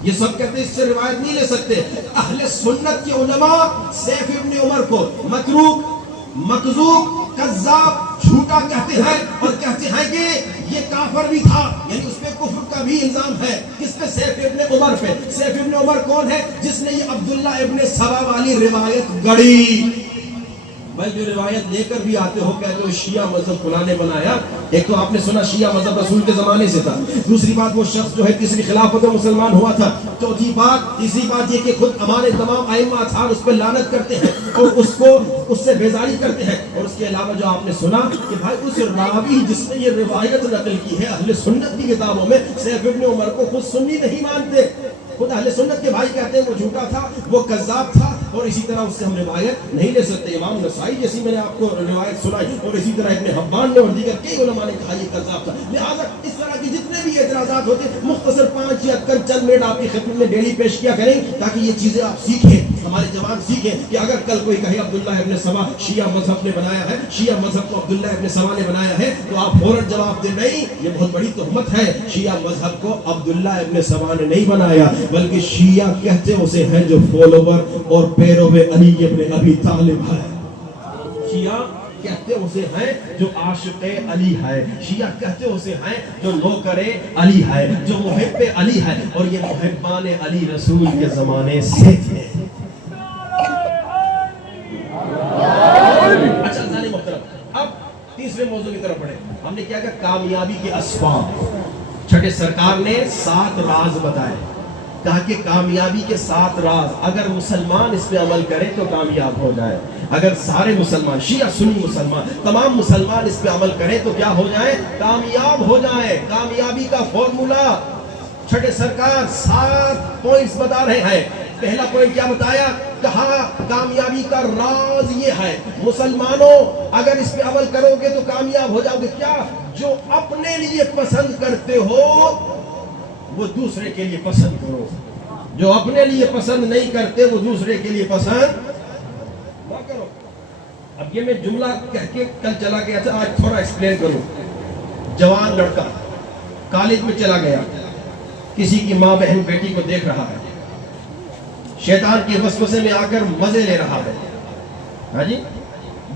یہ سب کہتے ہیں اس سے روایت نہیں لے سکتے. اہل سنت کے علماء سیف ابن عمر کو متروک، مکذوب، کذاب، جھوٹا کہتے ہیں، اور کہتے ہیں کہ یہ کافر بھی تھا. عمر پہ. سیف ابن عمر کون ہے؟ جس نے یہ عبداللہ ابن سبا والی روایت گڑی. بھائی جو روایت لے کر بھی آتے ہو کہتے ہو شیعہ مذہب فلاں نے بنایا. ایک تو آپ نے سنا شیعہ مذہب رسول کے زمانے سے تھا. دوسری بات وہ شخص جو ہے تیسری خلافت میں مسلمان ہوا تھا. چوتھی بات تیسری بات یہ کہ خود ہمارے تمام ائمہ اطہار اس پہ لعنت کرتے ہیں اور اس سے بیزاری کرتے ہیں. اور اس کے علاوہ جو آپ نے سنا کہ بھائی اس راوی جس نے یہ روایت نقل کی ہے اہل سنت کی کتابوں میں سیف ابن عمر کو خود سنی نہیں مانتے. خود اہل سنت کے بھائی کہتے ہیں وہ جھوٹا تھا, وہ کذاب تھا, اور اسی طرح اس سے ہم روایت نہیں لے سکتے. امام نسائی جیسی میں نے آپ کو روایت سنائی, اور اسی طرح ابن حبان نے اور دیگر کئی علماء نے کہا یہ کذاب تھا. لہٰذا اس طرح کی جتنے بھی اعتراضات ہوتے مختصر 5 یا چند منٹ آپ کی خدمت میں ڈیلی پیش کیا کریں تاکہ یہ چیزیں آپ سیکھیں, ہمارے جوان سیکھیں کہ اگر کل کوئی کہے عبداللہ ابن سبا شیعہ مذہب نے بنایا ہے, شیعہ مذہب کو عبداللہ ابن سبا نے بنایا ہے, تو آپ فوراً جواب دیں نہیں, یہ بہت بڑی تہمت ہے. شیعہ مذہب کو عبداللہ ابن سبا نے نہیں بنایا بلکہ شیعہ کہتے اسے ہیں جو فالوور اور پیرو علی ابن ابی طالب ہے. شیعہ کہتے اسے ہیں جو عاشق علی ہے. شیعہ کہتے اسے ہیں جو نوکر علی ہے, جو محب علی ہے, اور یہ محبان علی رسول کے زمانے سے تھے. اچھا ذہن محترم, اب تیسرے موضوع کی طرف بڑھیں. ہم نے کیا کہا کامیابی کے اسباب. چھٹے سرکار نے 7 راز بتائے. کہا کہ کامیابی کے 7 راز اگر مسلمان اس پہ عمل کرے تو کامیاب ہو جائے. اگر سارے مسلمان شیعہ سنی مسلمان تمام مسلمان اس پہ عمل کریں تو کیا ہو جائے؟ کامیاب ہو جائے. کامیابی کا فارمولا چھٹے سرکار 7 پوائنٹس بتا رہے ہیں. پہلا پوائنٹ کیا بتایا؟ کہا کامیابی کا راز یہ ہے مسلمانوں اگر اس پہ عمل کرو گے تو کامیاب ہو جاؤ گے. کیا؟ جو اپنے لیے پسند کرتے ہو وہ دوسرے کے لیے پسند کرو. جو اپنے لیے پسند نہیں کرتے وہ دوسرے کے لیے پسند نہ کرو. اب یہ میں جملہ کہہ کے کل چلا گیا تھا, آج تھوڑا ایکسپلین کروں. جوان لڑکا کالج میں چلا گیا, کسی کی ماں بہن بیٹی کو دیکھ رہا ہے, شیطان کے وسوسے میں آ کر مزے لے رہا ہے, ہاں جی,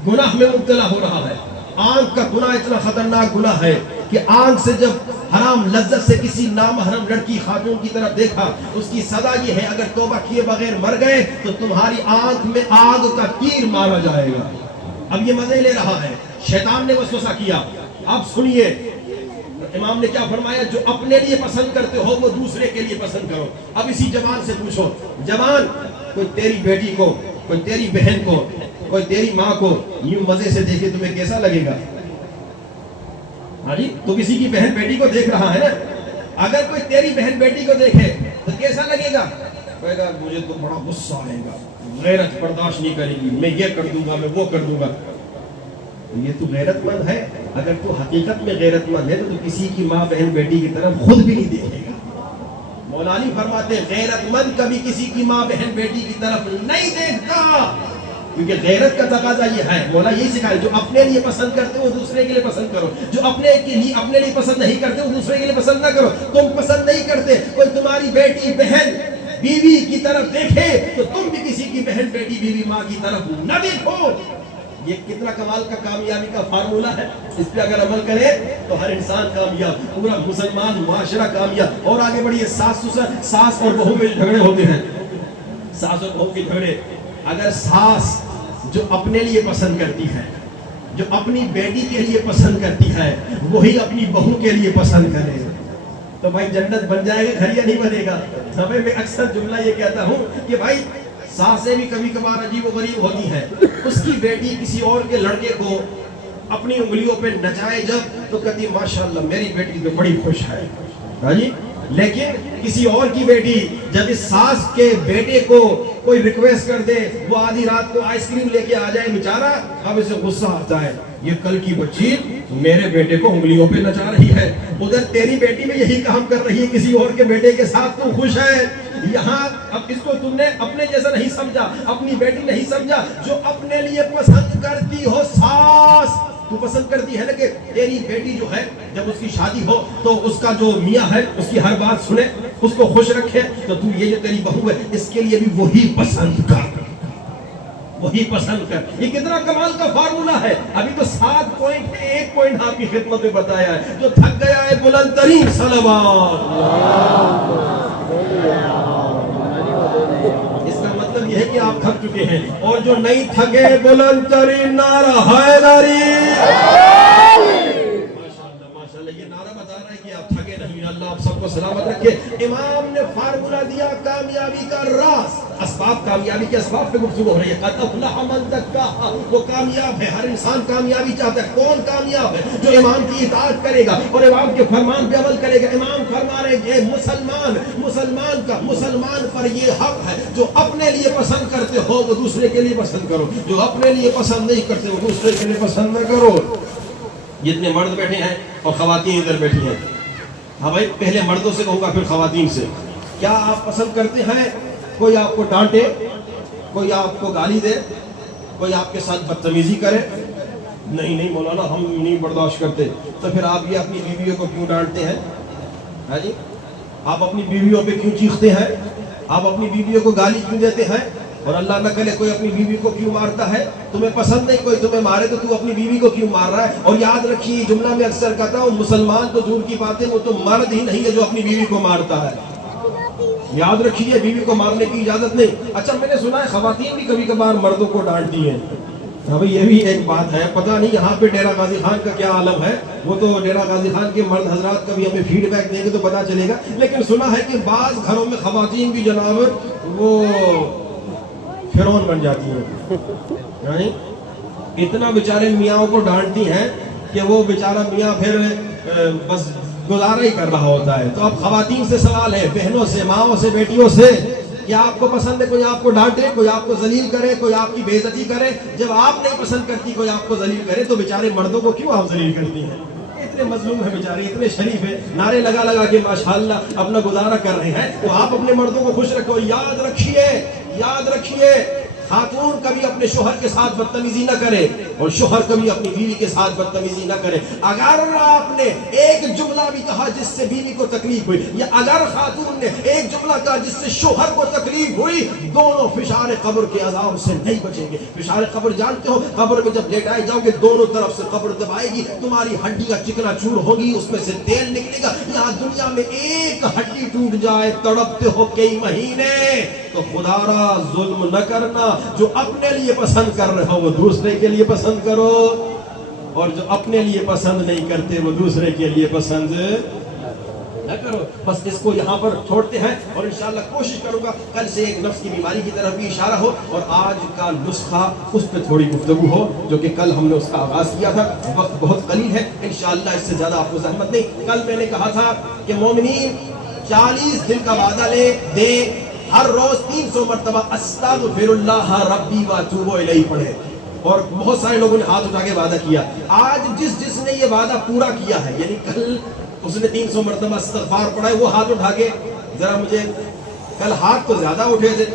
گناہ میں مبتلا ہو رہا ہے. آنکھ کا گناہ اتنا خطرناک گناہ ہے کہ آنکھ سے جب حرام لذت سے کسی نامحرم لڑکی خاتون کی طرف دیکھا, اس کی سزا یہ ہے اگر توبہ کیے بغیر مر گئے تو تمہاری آنکھ میں آگ کا تیر مارا جائے گا. اب یہ مزے لے رہا ہے, شیطان نے وسوسہ کیا. اب سنیے امام نے کیا فرمایا, جو اپنے لیے پسند کرتے ہو وہ دوسرے کے لیے پسند کرو. اب اسی جوان سے پوچھو, جوان کوئی تیری بیٹی کو, کوئی تیری بہن کو, کوئی تیری ماں کو یوں مزے سے دیکھے تمہیں کیسا لگے گا؟ ہاں جی, تو کسی کی بہن بیٹی کو دیکھ رہا ہے نا, اگر کوئی تیری بہن بیٹی کو دیکھے تو کیسا لگے گا؟ کہے گا مجھے تو بڑا غصہ آئے گا, غیرت برداشت نہیں کرے گی, میں یہ کر دوں گا, میں وہ کر دوں گا. یہ تو غیرت مند ہے. اگر تو حقیقت میں غیرت مند ہے تو کسی کی ماں بہن بیٹی کی طرف خود بھی نہیں دیکھے گا. مولا علی فرماتے ہیں غیرت مند کبھی کسی کی ماں بہن بیٹی کی طرف نہیں دیکھتا, کیونکہ غیرت کا تقاضا یہ ہے. مولا یہی سکھایا جو اپنے لیے پسند کرتے ہو دوسرے کے لیے پسند کرو, جو اپنے لیے پسند نہیں کرتے ہو دوسرے کے لیے پسند نہ کرو. تم پسند نہیں کرتے کوئی تمہاری بیٹی بہن بیوی کی طرف دیکھے تو تم بھی کسی کی بہن بیٹی بیوی ماں کی طرف نہ دیکھو. یہ کتنا کمال کا کامیابی کا فارمولا ہے. اس پہ اگر عمل کرے تو ہر انسان کامیاب, پورا مسلمان معاشرہ کامیاب. اور آگے بڑھیے. ساس اور بہو میں جھگڑے ہوتے ہیں, ساس اور بہو کے جھگڑے. اگر ساس جو اپنے لیے پسند کرتی ہے, جو اپنی بیٹی کے لیے پسند کرتی ہے, وہی اپنی بہو کے لیے پسند کرے تو بھائی جنت بن جائے گا, گھر یا نہیں بنے گا؟ میں اکثر جملہ یہ کہتا ہوں کہ بھائی ساسیں بھی کبھی کبھار عجیب و غریب ہوتی ہیں. اس کی بیٹی کسی اور کے لڑکے کو اپنی انگلیوں پہ نچائے جب تو کہتی ماشاءاللہ میری بیٹی تو بڑی خوش ہے, ہاں جی. لیکن کسی اور کی بیٹی جب اس ساس کے بیٹے کو کوئی ریکویسٹ کر دے, وہ آدھی رات کو آئس کریم لے کے آ جائے بیچارہ, اب اسے غصہ آتا ہے, یہ کل کی بچی میرے بیٹے کو انگلیوں پہ نچا رہی ہے, ادھر تیری بیٹی میں یہی کام کر رہی ہے کسی اور کے بیٹے کے ساتھ, تو خوش ہے. یہاں اب اس کو تم نے اپنے جیسا نہیں سمجھا, اپنی بیٹی نہیں سمجھا. جو اپنے لیے پسند کرتی ہو ساس, تو پسند کرتی ہے نا کہ تیری بیٹی جو ہے جب اس کی شادی ہو تو اس کا جو میاں ہے اس کی ہر بات سنے, اس کو خوش رکھے, تو تو یہ جو تیری بہو ہے اس کے لیے بھی وہی پسند کر, وہی پسند کر. یہ کتنا کمال کا فارمولا ہے. ابھی تو 7 پوائنٹ ہے, 1 پوائنٹ آپ کی خدمت میں بتایا ہے. جو تھک گیا ہے بلند ترین صلوات اس کا مطلب یہ ہے کہ آپ تھک چکے ہیں، اور جو نہیں تھکے بلند ترین نعرہ حیدری۔ ماشاءاللہ یہ نعرہ بتا رہا ہے کہ آپ تھکے نہیں۔ اللہ آپ سب کو سلامت رکھے۔ امام نے فارمولہ دیا کامیابی کا راز، اسباب، کامیابی کے اسباب پہ گفتگو ہو رہی ہے۔ قد افلح من زکاہا، وہ کامیاب ہے، ہر انسان کامیابی چاہتا ہے۔ کون کامیاب ہے؟ جو امام کی اطاعت کرے گا اور امام کے فرمان پہ عمل کرے گا۔ امام فرما رہے ہیں مسلمان پر یہ حق ہے، جو اپنے لیے پسند کرتے ہو وہ دوسرے کے لیے پسند کرو، جو اپنے لیے پسند نہیں کرتے وہ دوسرے کے لیے پسند نہ کرو۔ جتنے مرد بیٹھے ہیں اور خواتین ادھر بیٹھی ہیں، ہاں بھائی پہلے مردوں سے کہوں گا پھر خواتین سے، کیا آپ پسند کرتے ہیں کوئی آپ کو ڈانٹے، کوئی آپ کو گالی دے، کوئی آپ کے ساتھ بدتمیزی کرے؟ نہیں مولانا ہم نہیں برداشت کرتے۔ تو پھر آپ یہ اپنی بیویوں کو کیوں ڈانٹتے ہیں؟ ہاں جی، آپ اپنی بیویوں پہ کیوں چیختے ہیں؟ آپ اپنی بیویوں کو گالی کیوں دیتے ہیں؟ اور اللہ نہ کرے کوئی اپنی بیوی کو کیوں مارتا ہے؟ تمہیں پسند نہیں کوئی تمہیں مارے تو تو اپنی بیوی کو کیوں مار رہا ہے؟ اور یاد رکھیے یہ جملہ میں اکثر کہتا ہوں، مسلمان تو دور کی بات ہے، وہ تو مرد ہی نہیں ہے جو اپنی بیوی کو مارتا ہے۔ یاد رکھیے بیوی کو مارنے کی اجازت نہیں۔ اچھا میں نے سنا ہے خواتین بھی کبھی کبھار مردوں کو ڈانٹتی ہیں۔ ہاں بھئی یہ بھی ایک بات ہے، پتہ نہیں یہاں پہ ڈیرہ غازی خان کا کیا عالم ہے، وہ تو ڈیرہ غازی خان کے مرد حضرات کبھی ہمیں فیڈ بیک دیں گے تو پتہ چلے گا۔ لیکن سنا ہے کہ بعض گھروں میں خواتین بھی جناب وہ فرعون بن جاتی ہیں، یعنی اتنا بیچارے میاں کو ڈانٹتی ہیں کہ وہ بیچارہ میاں پھر بس گزارا ہی کر رہا ہوتا ہے۔ تو اب خواتین سے سوال ہے، بہنوں سے، ماؤں سے، بیٹیوں سے، کیا آپ کو پسند ہے کوئی آپ کو ڈانٹے، کوئی آپ کو ذلیل کرے، کوئی آپ کی بے عزتی کرے؟ جب آپ نہیں پسند کرتی کوئی آپ کو ذلیل کرے تو بیچارے مردوں کو کیوں آپ ذلیل کرتی ہیں؟ اتنے مظلوم ہیں بیچارے، اتنے شریف ہیں، نعرے لگا لگا کے ماشاءاللہ اپنا گزارا کر رہے ہیں، تو آپ اپنے مردوں کو خوش رکھو۔ یاد رکھیے خاتون کبھی اپنے شوہر کے ساتھ بدتمیزی نہ کرے اور شوہر کبھی اپنی بیوی کے ساتھ بدتمیزی نہ کرے۔ اگر آپ نے ایک جملہ بھی کہا جس سے بیوی کو تکلیف ہوئی، یا اگر خاتون نے ایک جملہ کہا جس سے شوہر کو تکلیف ہوئی، دونوں فشار قبر کے عذاب سے نہیں بچیں گے۔ فشار قبر جانتے ہو، قبر میں جب لیٹائے جاؤ گے دونوں طرف سے قبر دبائے گی، تمہاری ہڈیاں چکنا چور ہوگی، اس میں سے تیل نکلے گا۔ یہاں دنیا میں ایک ہڈی ٹوٹ جائے تڑپتے ہو کئی مہینے۔ تو خدا را ظلم نہ کرنا، جو اپنے لیے پسند کر رہے ہو وہ دوسرے کے لیے پسند کرو، اور جو اپنے لیے پسند نہیں کرتے وہ دوسرے کے لیے پسند نہ کرو۔ بس اس کو یہاں پر چھوڑتے ہیں، اور انشاءاللہ کوشش کروں گا کل سے ایک نفس کی بیماری کی طرف بھی اشارہ ہو، اور آج کا نسخہ اس پہ تھوڑی گفتگو ہو، جو کہ کل ہم نے اس کا آغاز کیا تھا۔ وقت بہت قلیل ہے، انشاءاللہ اس سے زیادہ آپ کو زحمت نہیں۔ کل میں نے کہا تھا کہ مومنین 40 دن کا وعدہ لے دیں، ہر روز 300 مرتبہ استغفر اللہ ربی واتوب الیہ پڑھے، اور بہت سارے لوگوں نے ہاتھ اٹھا کے وعدہ کیا۔ آج جس نے یہ وعدہ پورا کیا ہے، یعنی کل اس نے 300 مرتبہ استغفار پڑھا ہے، وہ ہاتھ اٹھا کے ذرا مجھے، کل ہاتھ تو زیادہ اٹھے تھے،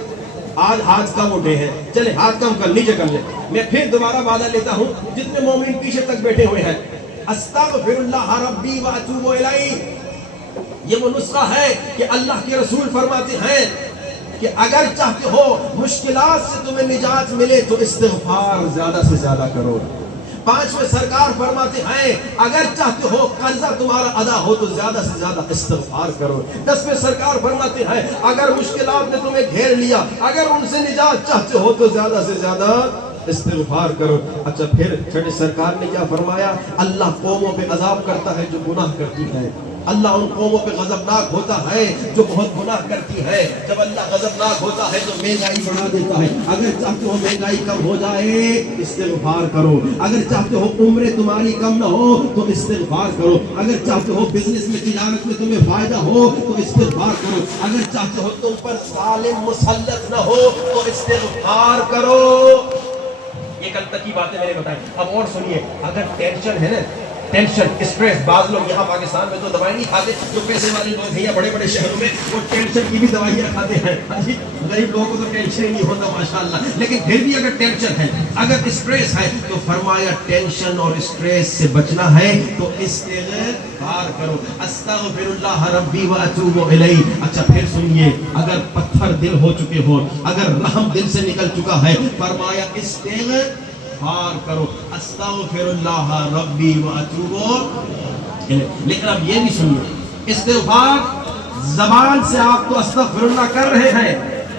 آج ہاتھ کم اٹھے ہیں، چلے ہاتھ کم کر لیجئے کر لیں۔ میں پھر دوبارہ وعدہ لیتا ہوں، جتنے مومنین پیچھے تک بیٹھے ہوئے ہیں، استغفر اللہ ربی واتوب الیہ، یہ وہ نسخہ ہے کہ اللہ کے رسول فرماتے ہیں کہ اگر چاہتے ہو مشکلات سے تمہیں نجات ملے تو استغفار زیادہ سے زیادہ کرو۔ 5ویں سرکار فرماتے ہیں اگر چاہتے ہو قرضہ تمہارا ادا ہو تو زیادہ سے زیادہ استغفار کرو۔ 10ویں سرکار فرماتے ہیں اگر مشکلات نے تمہیں گھیر لیا، اگر ان سے نجات چاہتے ہو تو زیادہ سے زیادہ استغفار کرو۔ اچھا پھر چھٹے سرکار نے کیا فرمایا؟ اللہ قوموں پہ عذاب کرتا ہے جو گناہ کرتی ہے، اللہ ان قوموں پہ غضبناک ہوتا ہے جو بہت گناہ کرتی ہے۔ جب اللہ غضبناک ہوتا ہے تو مہنگائی بڑھا دیتا ہے۔ اگر چاہتے ہو مہنگائی کم ہو جائے استغفار کرو، اگر چاہتے ہو عمریں تمہاری کم نہ ہو تو استغفار کرو، اگر چاہتے ہو بزنس میں تجارت میں تمہیں فائدہ ہو تو استغفار کرو، اگر چاہتے ہو تم پر ظالم مسلط نہ ہو تو استغفار کرو۔ یہ کل تک کی باتیں میں نے بتائی۔ اب اور سنیے، اگر ٹینشن ہے نا، ٹینشن، اسٹریس، بعض لوگ یہاں پاکستان میں تو دوائی نہیں کھاتے، جو پیسے والے لوگ ہیں یا بڑے بڑے شہروں میں وہ ٹینشن کی بھی دوائیاں کھاتے ہیں۔ غریب لوگوں کو تو ٹینشن ہی نہیں ہوتا ماشاءاللہ، لیکن پھر بھی اگر ٹینشن ہے، اگر اسٹریس ہے تو فرمایا ٹینشن اور اسٹریس سے بچنا ہے تو استغفار کرو، استغفر اللہ ربی واتوب الیہ۔ اچھا پھر سنیے، اگر پتھر دل ہو چکے ہو، اگر رحم دل سے نکل چکا ہے، فرمایا استغفار کرو، استغفر اللہ ربی واتوب۔ لیکن اب یہ بھی سنیے، استغفار زبان سے آپ تو استغفر اللہ کر رہے ہیں،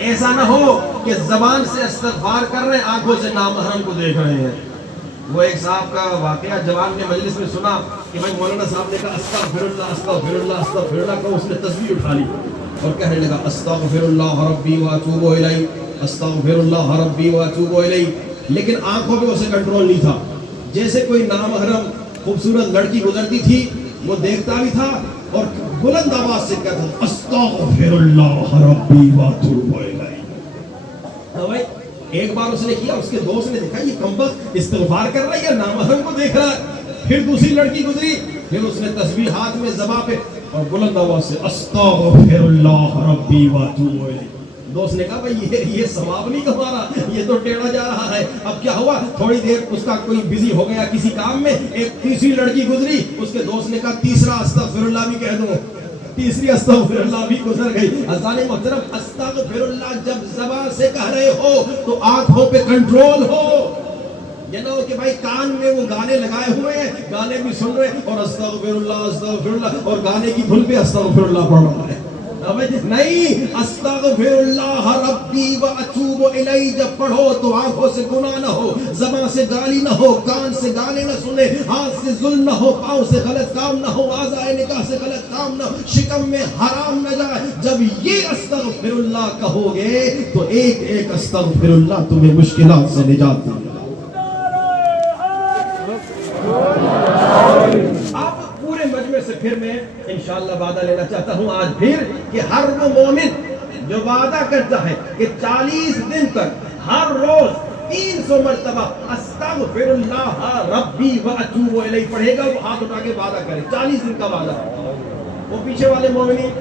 ایسا نہ ہو کہ زبان سے استغفار کر رہے ہیں، آنکھوں سے نامحرم کو دیکھ رہے ہیں۔ وہ ایک صاحب کا واقعہ جوان نے مجلس میں سنا کہ بھائی مولانا صاحب نے کہا استغفر اللہ استغفر اللہ استغفر اللہ، کہ اس نے تسبیح اٹھا لی اور کہنے لگا استغفر اللہ ربی واتوب الیہ، استغفر اللہ ربی واتوب الیہ، لیکن آنکھوں پہ اسے کنٹرول نہیں تھا۔ جیسے کوئی نامحرم خوبصورت لڑکی گزرتی تھی وہ دیکھتا بھی تھا اور بلند آواز سے کہتا تھا استغفر اللہ ربی واتوب الیہ۔ ایک بار اس نے کیا، اس کے دوست نے دیکھا یہ کمبخت استغفار کر رہا ہے یا نامحرم کو دیکھ رہا ہے۔ پھر دوسری لڑکی گزری، پھر اس نے تسبیح ہاتھ میں زباں پہ اور بلند آواز سے استغفر اللہ ربی واتوب الیہ۔ دوست نے کہا بھائی یہ ثواب نہیں کما رہا، یہ تو ٹیڑھا جا رہا ہے۔ اب کیا ہوا، تھوڑی دیر اس کا کوئی بزی ہو گیا کسی کام میں، ایک تیسری لڑکی گزری، اس کے دوست نے کہا تیسرا استغفر اللہ بھی کہہ دو، تیسری استغفر اللہ بھی گزر گئی۔ عزیزان محترم، استغفر اللہ جب زبان سے کہہ رہے ہو تو آنکھوں پہ کنٹرول ہو، یہ نہ ہو کہ بھائی کان میں وہ گانے لگائے ہوئے ہیں، گانے بھی سن رہے اور استغفر اللہ اور گانے کی دھن پہ استغفر اللہ پڑھ رہا ہے۔ نہیں، استغفر اللہ ربی واتوب الیہ جب پڑھو تو آنکھوں سے گناہ نہ ہو، زبان سے گالی نہ ہو، کان سے گانے نہ سنے، ہاتھ سے ظلم نہ ہو، پاؤں سے غلط کام نہ ہو، اعضائے نکاح سے غلط کام نہ ہو، شکم میں حرام نہ جائے۔ جب یہ استغفر اللہ کہو گے تو ایک ایک استغفر اللہ تمہیں مشکلات سے نجات دے گا۔ اب پورے مجمع سے پھر میں انشاءاللہ وعدہ لینا چاہتا ہوں آج پھر کہ ہر وہ مومن جو وعدہ کرتا ہے کہ 40 دن تک ہر روز 300 مرتبہ استغفر اللہ ربی واتوب الیہ پڑھے گا، وہ ہاتھ اٹھا کے وعدہ کرے، 40 دن کا وعدہ۔ وہ پیچھے والے مومنین،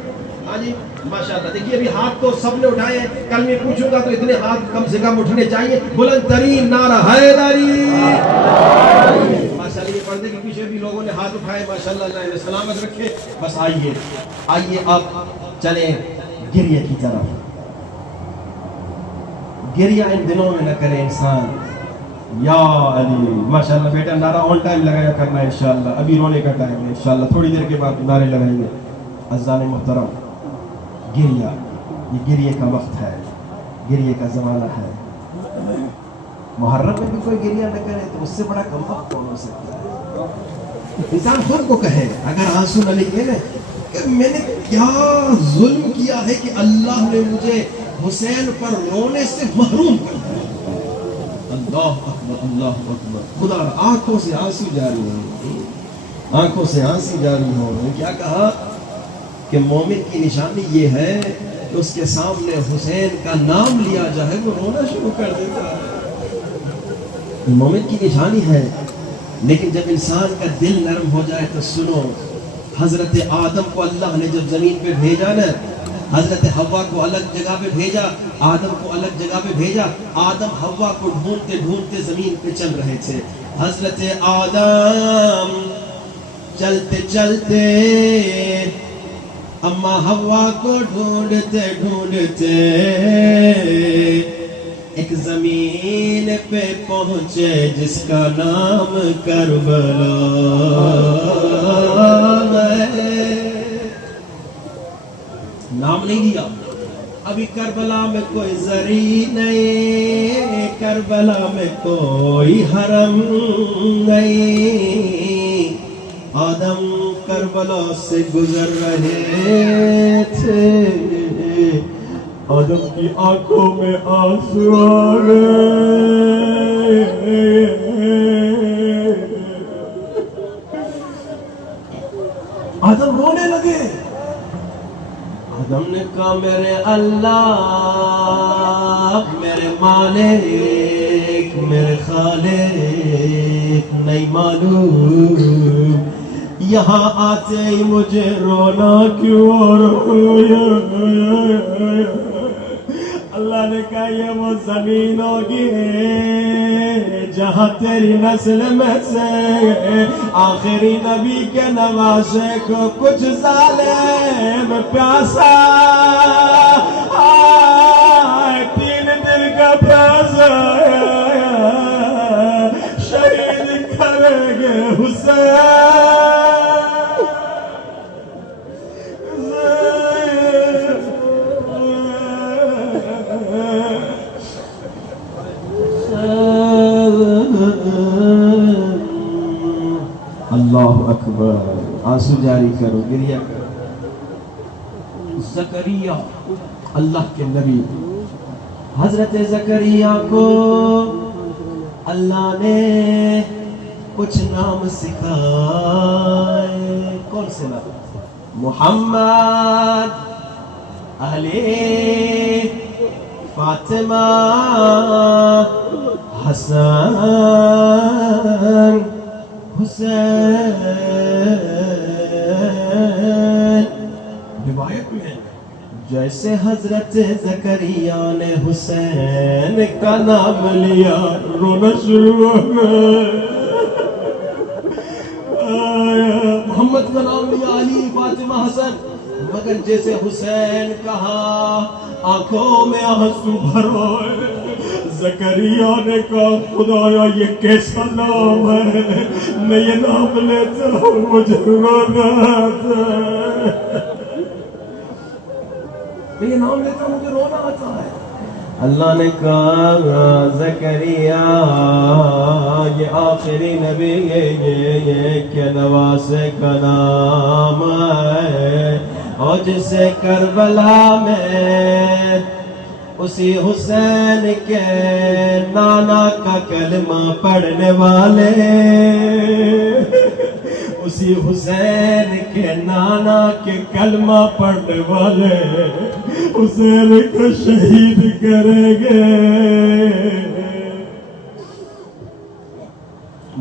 ہاں جی ماشاءاللہ، دیکھیے ابھی ہاتھ تو سب نے اٹھائے ہیں، کل میں پوچھوں گا تو اتنے ہاتھ کم سے کم اٹھنے چاہیے۔ بلند ترین نعرہ حیدری، ماشاءاللہ۔ یہ پردے کے پیچھے بھی لوگوں نے ہاتھ اٹھائے، ماشاءاللہ، اللہ انہیں سلامت رکھے۔ بس آئیے اب چلیں گریہ کی طرف۔ گریہ ان دنوں میں نہ کرے انسان، یا علی ماشاءاللہ۔ بیٹا نعرہ آن ٹائم لگایا کرنا ہے انشاءاللہ، ابھی رونے کا ٹائم ہے انشاءاللہ، تھوڑی دیر کے بعد نعرے لگائیں گے۔ عزیزان محترم، گریہ، یہ گریہ کا وقت ہے، گریہ کا زمانہ ہے۔ محرم میں بھی کوئی گریہ نہ کرے تو اس سے بڑا کم وقت کون ہو سکتا ہے؟ انسان خود کو کہے اگر آنسو نہ نکلے نا کہ میں نے کیا ظلم کیا ہے کہ اللہ نے مجھے حسین پر رونے سے محروم کر دیا۔ اللہ اکبر، اللہ اکبر۔ خدا آنکھوں سے آنسو جاری ہوں، آنکھوں سے آنسو جاری ہوں۔ کیا کہا کہ مومن کی نشانی یہ ہے کہ اس کے سامنے حسین کا نام لیا جائے وہ رونا شروع کر دیتا ہے۔ مومن کی نشانی ہے، لیکن جب انسان کا دل نرم ہو جائے تو سنو، حضرت آدم کو اللہ نے جب زمین پہ بھیجا نا، حضرت حوا کو الگ جگہ پہ بھیجا، آدم کو الگ جگہ پہ بھیجا، آدم حوا کو ڈھونڈتے ڈھونڈتے زمین پہ چل رہے تھے۔ حضرت آدم چلتے چلتے اما حوا کو ڈھونڈتے ڈھونڈتے ایک زمین پہ پہنچے جس کا نام کربلا ہے۔ نام نہیں دیا، ابھی کربلا میں کوئی زری نہیں، کربلا میں کوئی حرم نہیں۔ آدم کربلا سے گزر رہے تھے، آدم کی آنکھوں میں آنسو آ گئے، آدم رونے لگے۔ آدم نے کہا میرے اللہ، میرے مالک، میرے خالق، نہیں معلوم یہاں آتے ہی مجھے رونا کیوں آ رہا ہے؟ اللہ نے کہا یہ وہ زمین ہوگی جہاں تیری نسل میں سے آخری نبی کے نواسے کو کچھ ظالم پیاسا 3 دن کا پیاسا شہید کریں گے حسین۔ اللہ اکبر. آنسو جاری کرو, گریہ کرو. زکریا اللہ کے نبی, حضرت زکریا کو اللہ نے کچھ نام سکھائے. کون سے نام؟ محمد, علی, فاطمہ, حسن, حسین. روایت میں ہے جیسے حضرت زکریا نے حسین کا نام لیا رونا شروع ہو گیا. محمد کا نام لیا, علی, فاطمہ, حسن, مگر جیسے حسین کہا آنکھوں میں آنسو بھر آئے. زکریا نے کہا خدایا یہ کیسا نام ہے, میں یہ نام لیتا ہوں مجھے رونا آتا ہے, میں یہ نام لیتا ہوں مجھے رونا آتا ہے. اللہ نے کہا زکریا یہ آخری نبی یہ کہ نواسے کا نام ہے, اور جسے کربلا میں اسی حسین کے نانا کا کلمہ پڑھنے والے, اسی حسین کے نانا کے کلمہ پڑھنے والے حسین کو شہید کریں گے.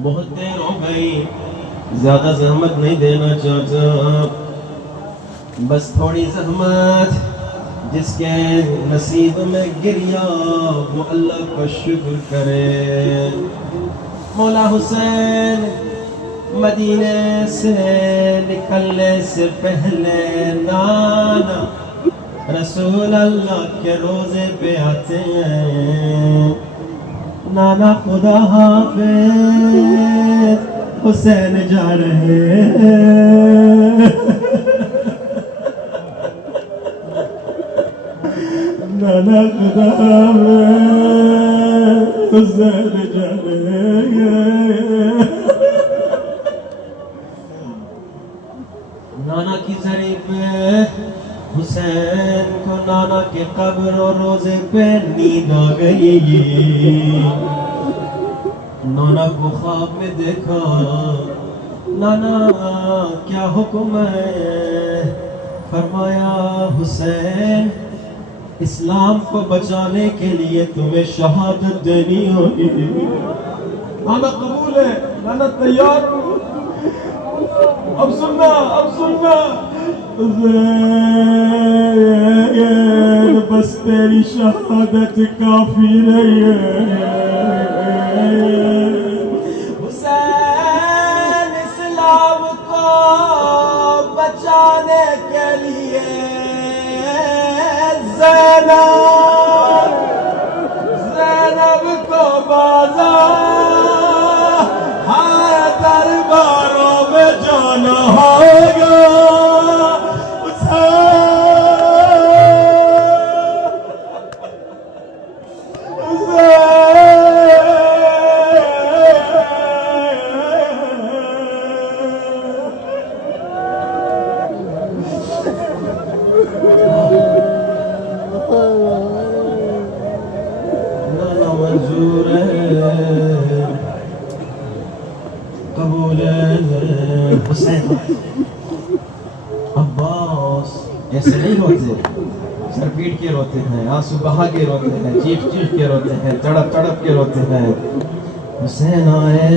بہت دیر ہو گئی, زیادہ زحمت نہیں دینا چاہتا, بس تھوڑی زحمت. جس کے نصیب میں گریا وہ اللہ کا شکر کرے. مولا حسین مدینے سے نکلنے سے پہلے نانا رسول اللہ کے روزے پہ آتے ہیں. نانا خدا حافظ, حسین جا رہے ہیں. نانا خدا حافظ, حسین جا رہے ہیں. نانا کی زری پہ حسین کو نانا کے قبر اور روزے پہ نیند آ گئی. نانا کو خواب میں دیکھا, نانا کیا حکم ہے؟ فرمایا حسین اسلام کو بچانے کے لیے تمہیں شہادت دینی ہوگی. نانا قبول ہے, نانا تیار ہو, اب سننا, اب سننا. بس تیری شہادت کافی نہیں ہے. حسین اسلام کو بچانے کے لیے زینب کو بازار ہر درباروں میں جانا ہوگا. عباس ایسے نہیں روتے, سر پیٹ کے روتے ہیں, آنسو بہا کے روتے ہیں, چیخ چیخ کے روتے ہیں, تڑپ تڑپ کے روتے ہیں. حسین آئے,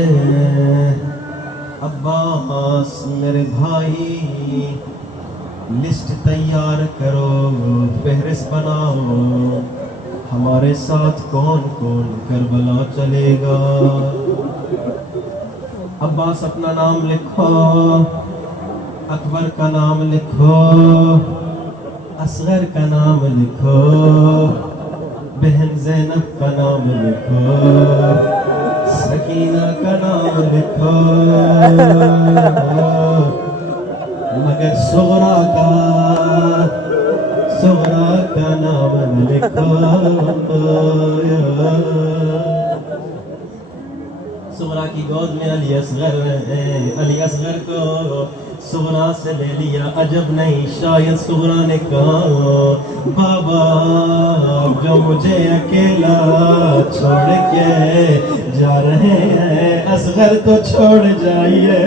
عباس میرے بھائی لسٹ تیار کرو, فہرست بناؤ, ہمارے ساتھ کون کون کربلا چلے گا. عباس اپنا نام لکھو, اکبر کا نام لکھو, اصغر کا نام لکھو, بہن زینب کا نام لکھو, سکینہ کا نام لکھو, مگر صغرا کا نام لکھو. سغرا کی گود میں علی اصغر ہے، علی اصغر کو سغرا سے لے لیا، عجب نہیں شاید سغرا نے کہا بابا جو مجھے اکیلا چھوڑ کے جا رہے ہیں اصغر تو چھوڑ جائیے،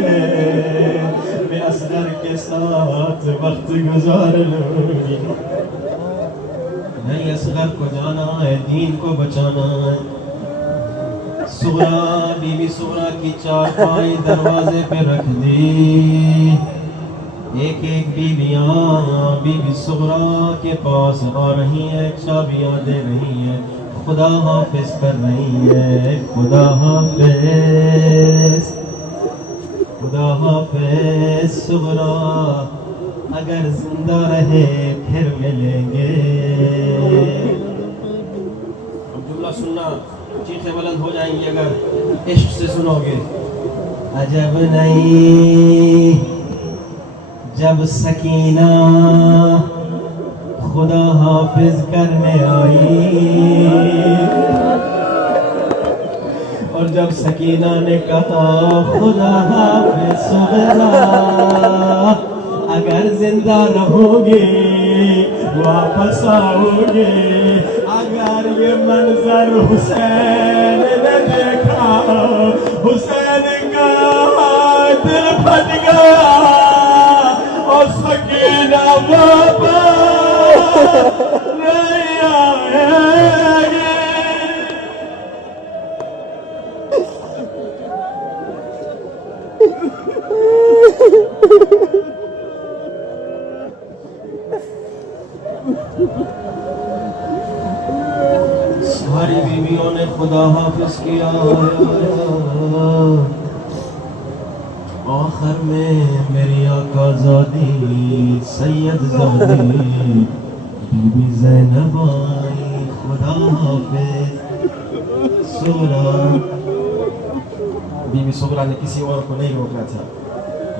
میں اصغر کے ساتھ وقت گزار لوں گی، نہیں اصغر کو جانا ہے، دین کو بچانا ہے۔ سغرا بی بی سغرا کی چارپائی دروازے پہ رکھ دی، ایک ایک بیویاں بی بی سغرا کے پاس آ رہی ہیں، چابیاں دے رہی ہیں، خدا حافظ کر رہی ہے، خدا حافظ خدا حافظ سغرا اگر زندہ رہے پھر ملیں گے۔ اب جملہ سننا، چیخیں بلند ہو جائیں گی اگر عشق سے سنو گے۔ عجب نہیں جب سکینہ خدا حافظ کرنے آئی، اور جب سکینہ نے کہا خدا حافظ سغرا اگر زندہ رہو گے واپس آؤ گے، اگر یہ منظر حسین نے دیکھا حسین کا دل پھٹ گیا اور سکینہ واپس نہیں آئے گی۔ ساری بیویوں نے خدا حافظ کیا، آخر میں میری آقا زادی سید زادی بی بی زینب آئی، خدا حافظ سغرا۔ بی بی سغرا نے کسی اور کو نہیں روکا تھا،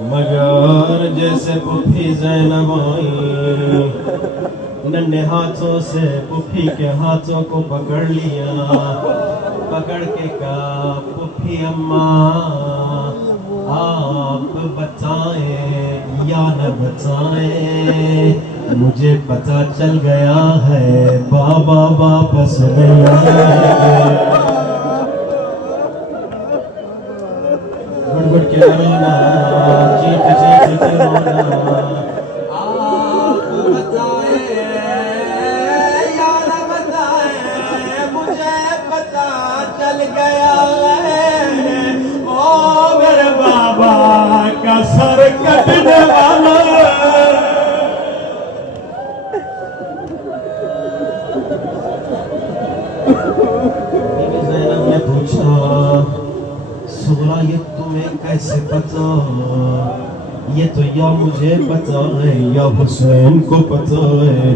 مگر جیسے پھوپھی زینب آئی ننھے ہاتھوں سے پھوپھی کے ہاتھوں کو پکڑ لیا، پکڑ کے کہا پھوپھی اماں آپ بتائیں یا نہ بتائیں، مجھے پتہ چل گیا ہے بابا واپس نہیں آئیں گے۔ گڑ گڑ کے رونا، چیخ چیخ کے رونا، آپ بتائیں یا نہ بتائیں، مجھے پتہ چل گیا ہے او میرے بابا کا سر کٹنے والا۔ زینب نے پوچھا سغرا یہ تمہیں کیسے پتا؟ یہ تو یا مجھے پتا ہے یا حسین کو پتا ہے،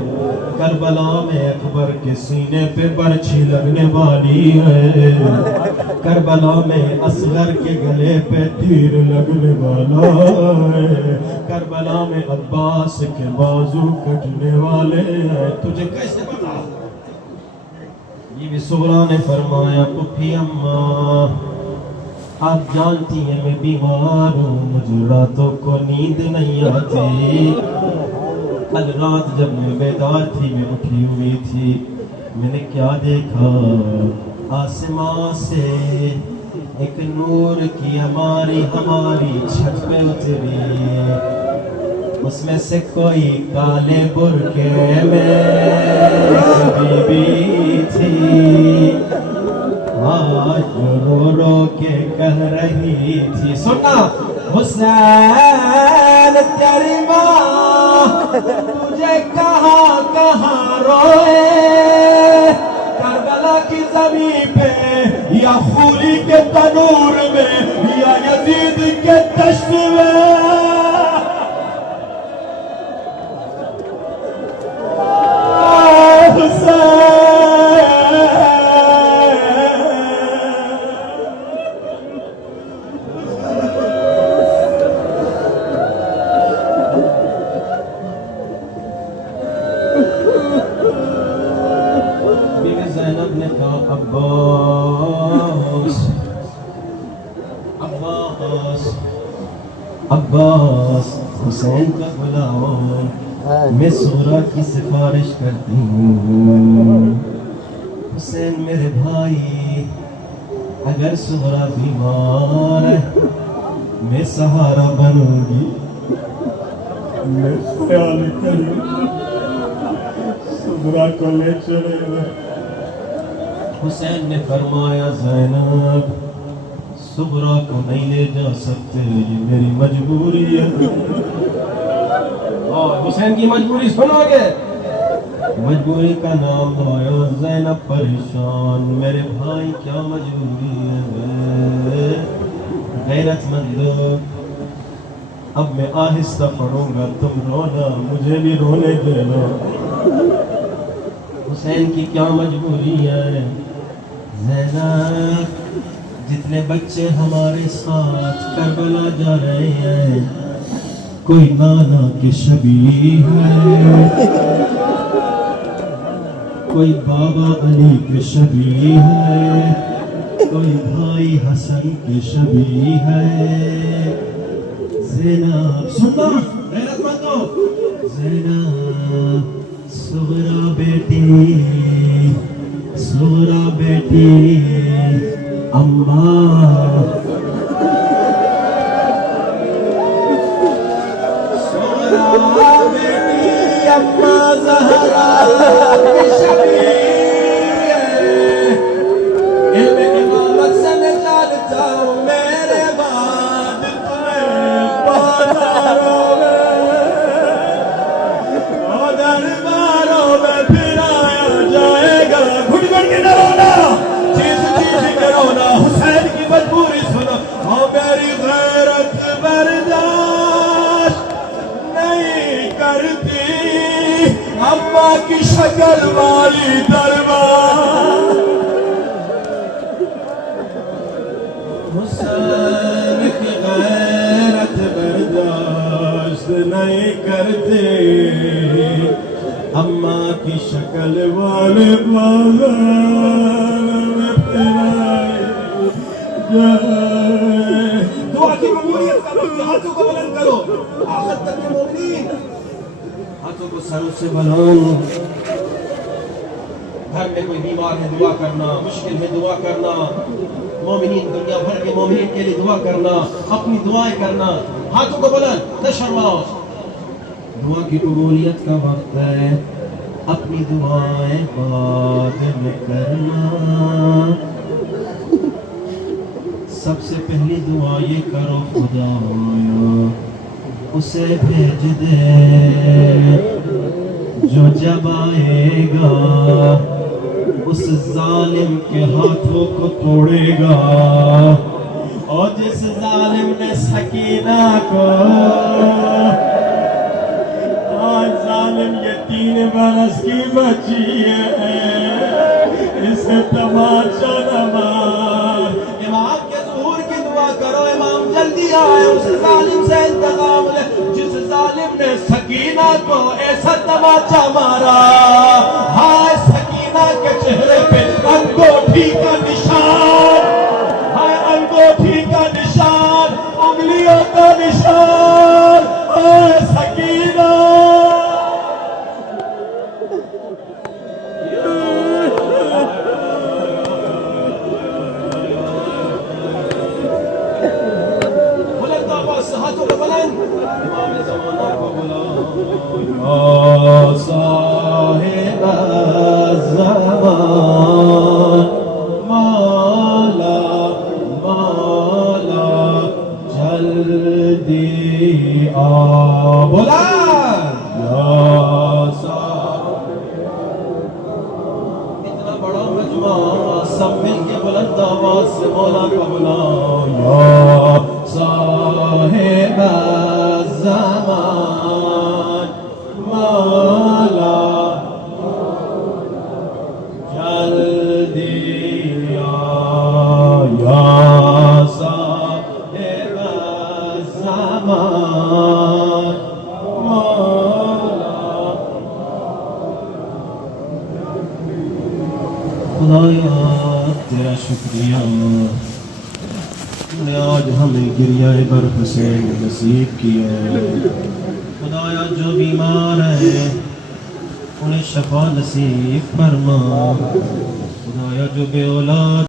کربلا میں اکبر کے سینے پہ برچھی لگنے والی ہے، کربلا میں اصغر کے گلے پہ تیر لگنے والا ہے، کربلا میں عباس کے بازو کٹنے والے ہیں، تجھے کیسے پتا؟ بی بی سغرا نے فرمایا پھوپھی اماں آپ جانتی ہیں میں بیمار ہوں، مجھے راتوں کو نیند نہیں آتی، کل رات جب میں بیدار تھی میں اٹھی ہوئی تھی، میں نے کیا دیکھا آسمان سے ایک نور کی ہماری چھت پہ اتری، اس میں سے کوئی کالے برقعے میں بی بی تھی، آج رو رو کے کہہ رہی تھی، سننا حسین تیری ماں تجھے کہاں کہاں روئے، کربلا کی زمین پہ یا خولی کے تنور میں یا یزید کے دشت میں، عباس حسین کا بلاؤ، میں سورہ کی سفارش کرتی ہوں۔ حسین میرے بھائی، اگر سورہ بیمار ہے میں سہارا بنوں گی۔ میں خیال کروں صبرا کو لے چلے گئے۔ حسین نے فرمایا زینب صبرا کو نہیں لے جا سکتے، یہ میری مجبوری ہے۔ اور حسین کی مجبوری سنو گے؟ مجبوری کا نام لایا زینب پریشان، میرے بھائی کیا مجبوری ہے؟ غیرت مند اب میں آہستہ پڑھوں گا، تم رونا، مجھے بھی رونے دینا۔ حسین کی کیا مجبوری ہے؟ زینب جتنے بچے ہمارے ساتھ کربلا جا رہے ہیں، کوئی نانا کی شبیہ ہے، کوئی بابا علی کی شبیہ ہے، کوئی بھائی حسن کی شبیہ ہے۔ زینب سننا غیرت مندو، زینب صغرا بیٹی، صغرا بیٹی اماں، صغرا بیٹی اماں زہرا کی شبیہ ہے۔ علم امامت سے میں جانتا ہوں میرے بعد تمہیں بازاروں میں اور درباروں میں پھرایا جائے گا۔ گھٹ گھٹ کے نہ رونا، چیز کے رونا۔ حسین کی مجبوری سنا، اور میری غیرت برداشت نہیں کرتی اماں کی شکل والی دربار۔ حسین کی غیرت برداشت نہیں کرتے اماں کی شکل والے بازار میں پھرائے جائے۔ دعا کی قبولیت کا وقت، ہاتھوں کو بلند کرو آخر تک کے مومنین، ہاتھوں کو سروں سے بلند۔ گھر میں کوئی بیمار ہے دعا کرنا، مشکل ہے دعا کرنا، مومنین دنیا بھر کے مومنین کے لیے دعا کرنا، اپنی دعائیں کرنا، ہاتھوں کو بلند، نہ شرماؤ۔ دعا کی قبولیت کا وقت ہے، اپنی دعائیں بعد میں کرنا۔ سب سے پہلی دعا یہ کرو، خدایا اسے بھیج دے جو جب آئے گا اس ظالم کے ہاتھوں کو توڑے گا، اور جس ظالم نے سکینہ کو، آج ظالم یہ 3 برس کی بچی ہے، اسے تماشا نہ مار۔ امام کے ظہور کی دعا کرو، امام جلدی آئے، اس ظالم سے انتقام لے جس ظالم نے سکینہ کو ایسا تماچا مارا۔ ہائے سکینہ کے چہرے پہ انگوٹھی کا نشان، ہائے انگوٹھی کا نشان، انگلیوں کا نشان، ہائے سکینہ۔ بلند آواز سے ہاتھوں کو بلند، امام زمانہ کو بلاؤ، یا صاحب الزمان، مولا مولا جلدی آ، بولا یا صاحب۔ اتنا بڑا مجمع، سب مل کے بلند آواز سے مولا کو بلاؤ، یا صاحب الزمان، مولا جلدی آ، یا صاحب الزمان، مولا۔ خدایا تیرا شکریہ، نے آج ہمیں گریہ بر حسین نصیب کیا. خدایا جو بیمار ہیں انہیں شفا نصیب فرما. خدایا جو بے اولاد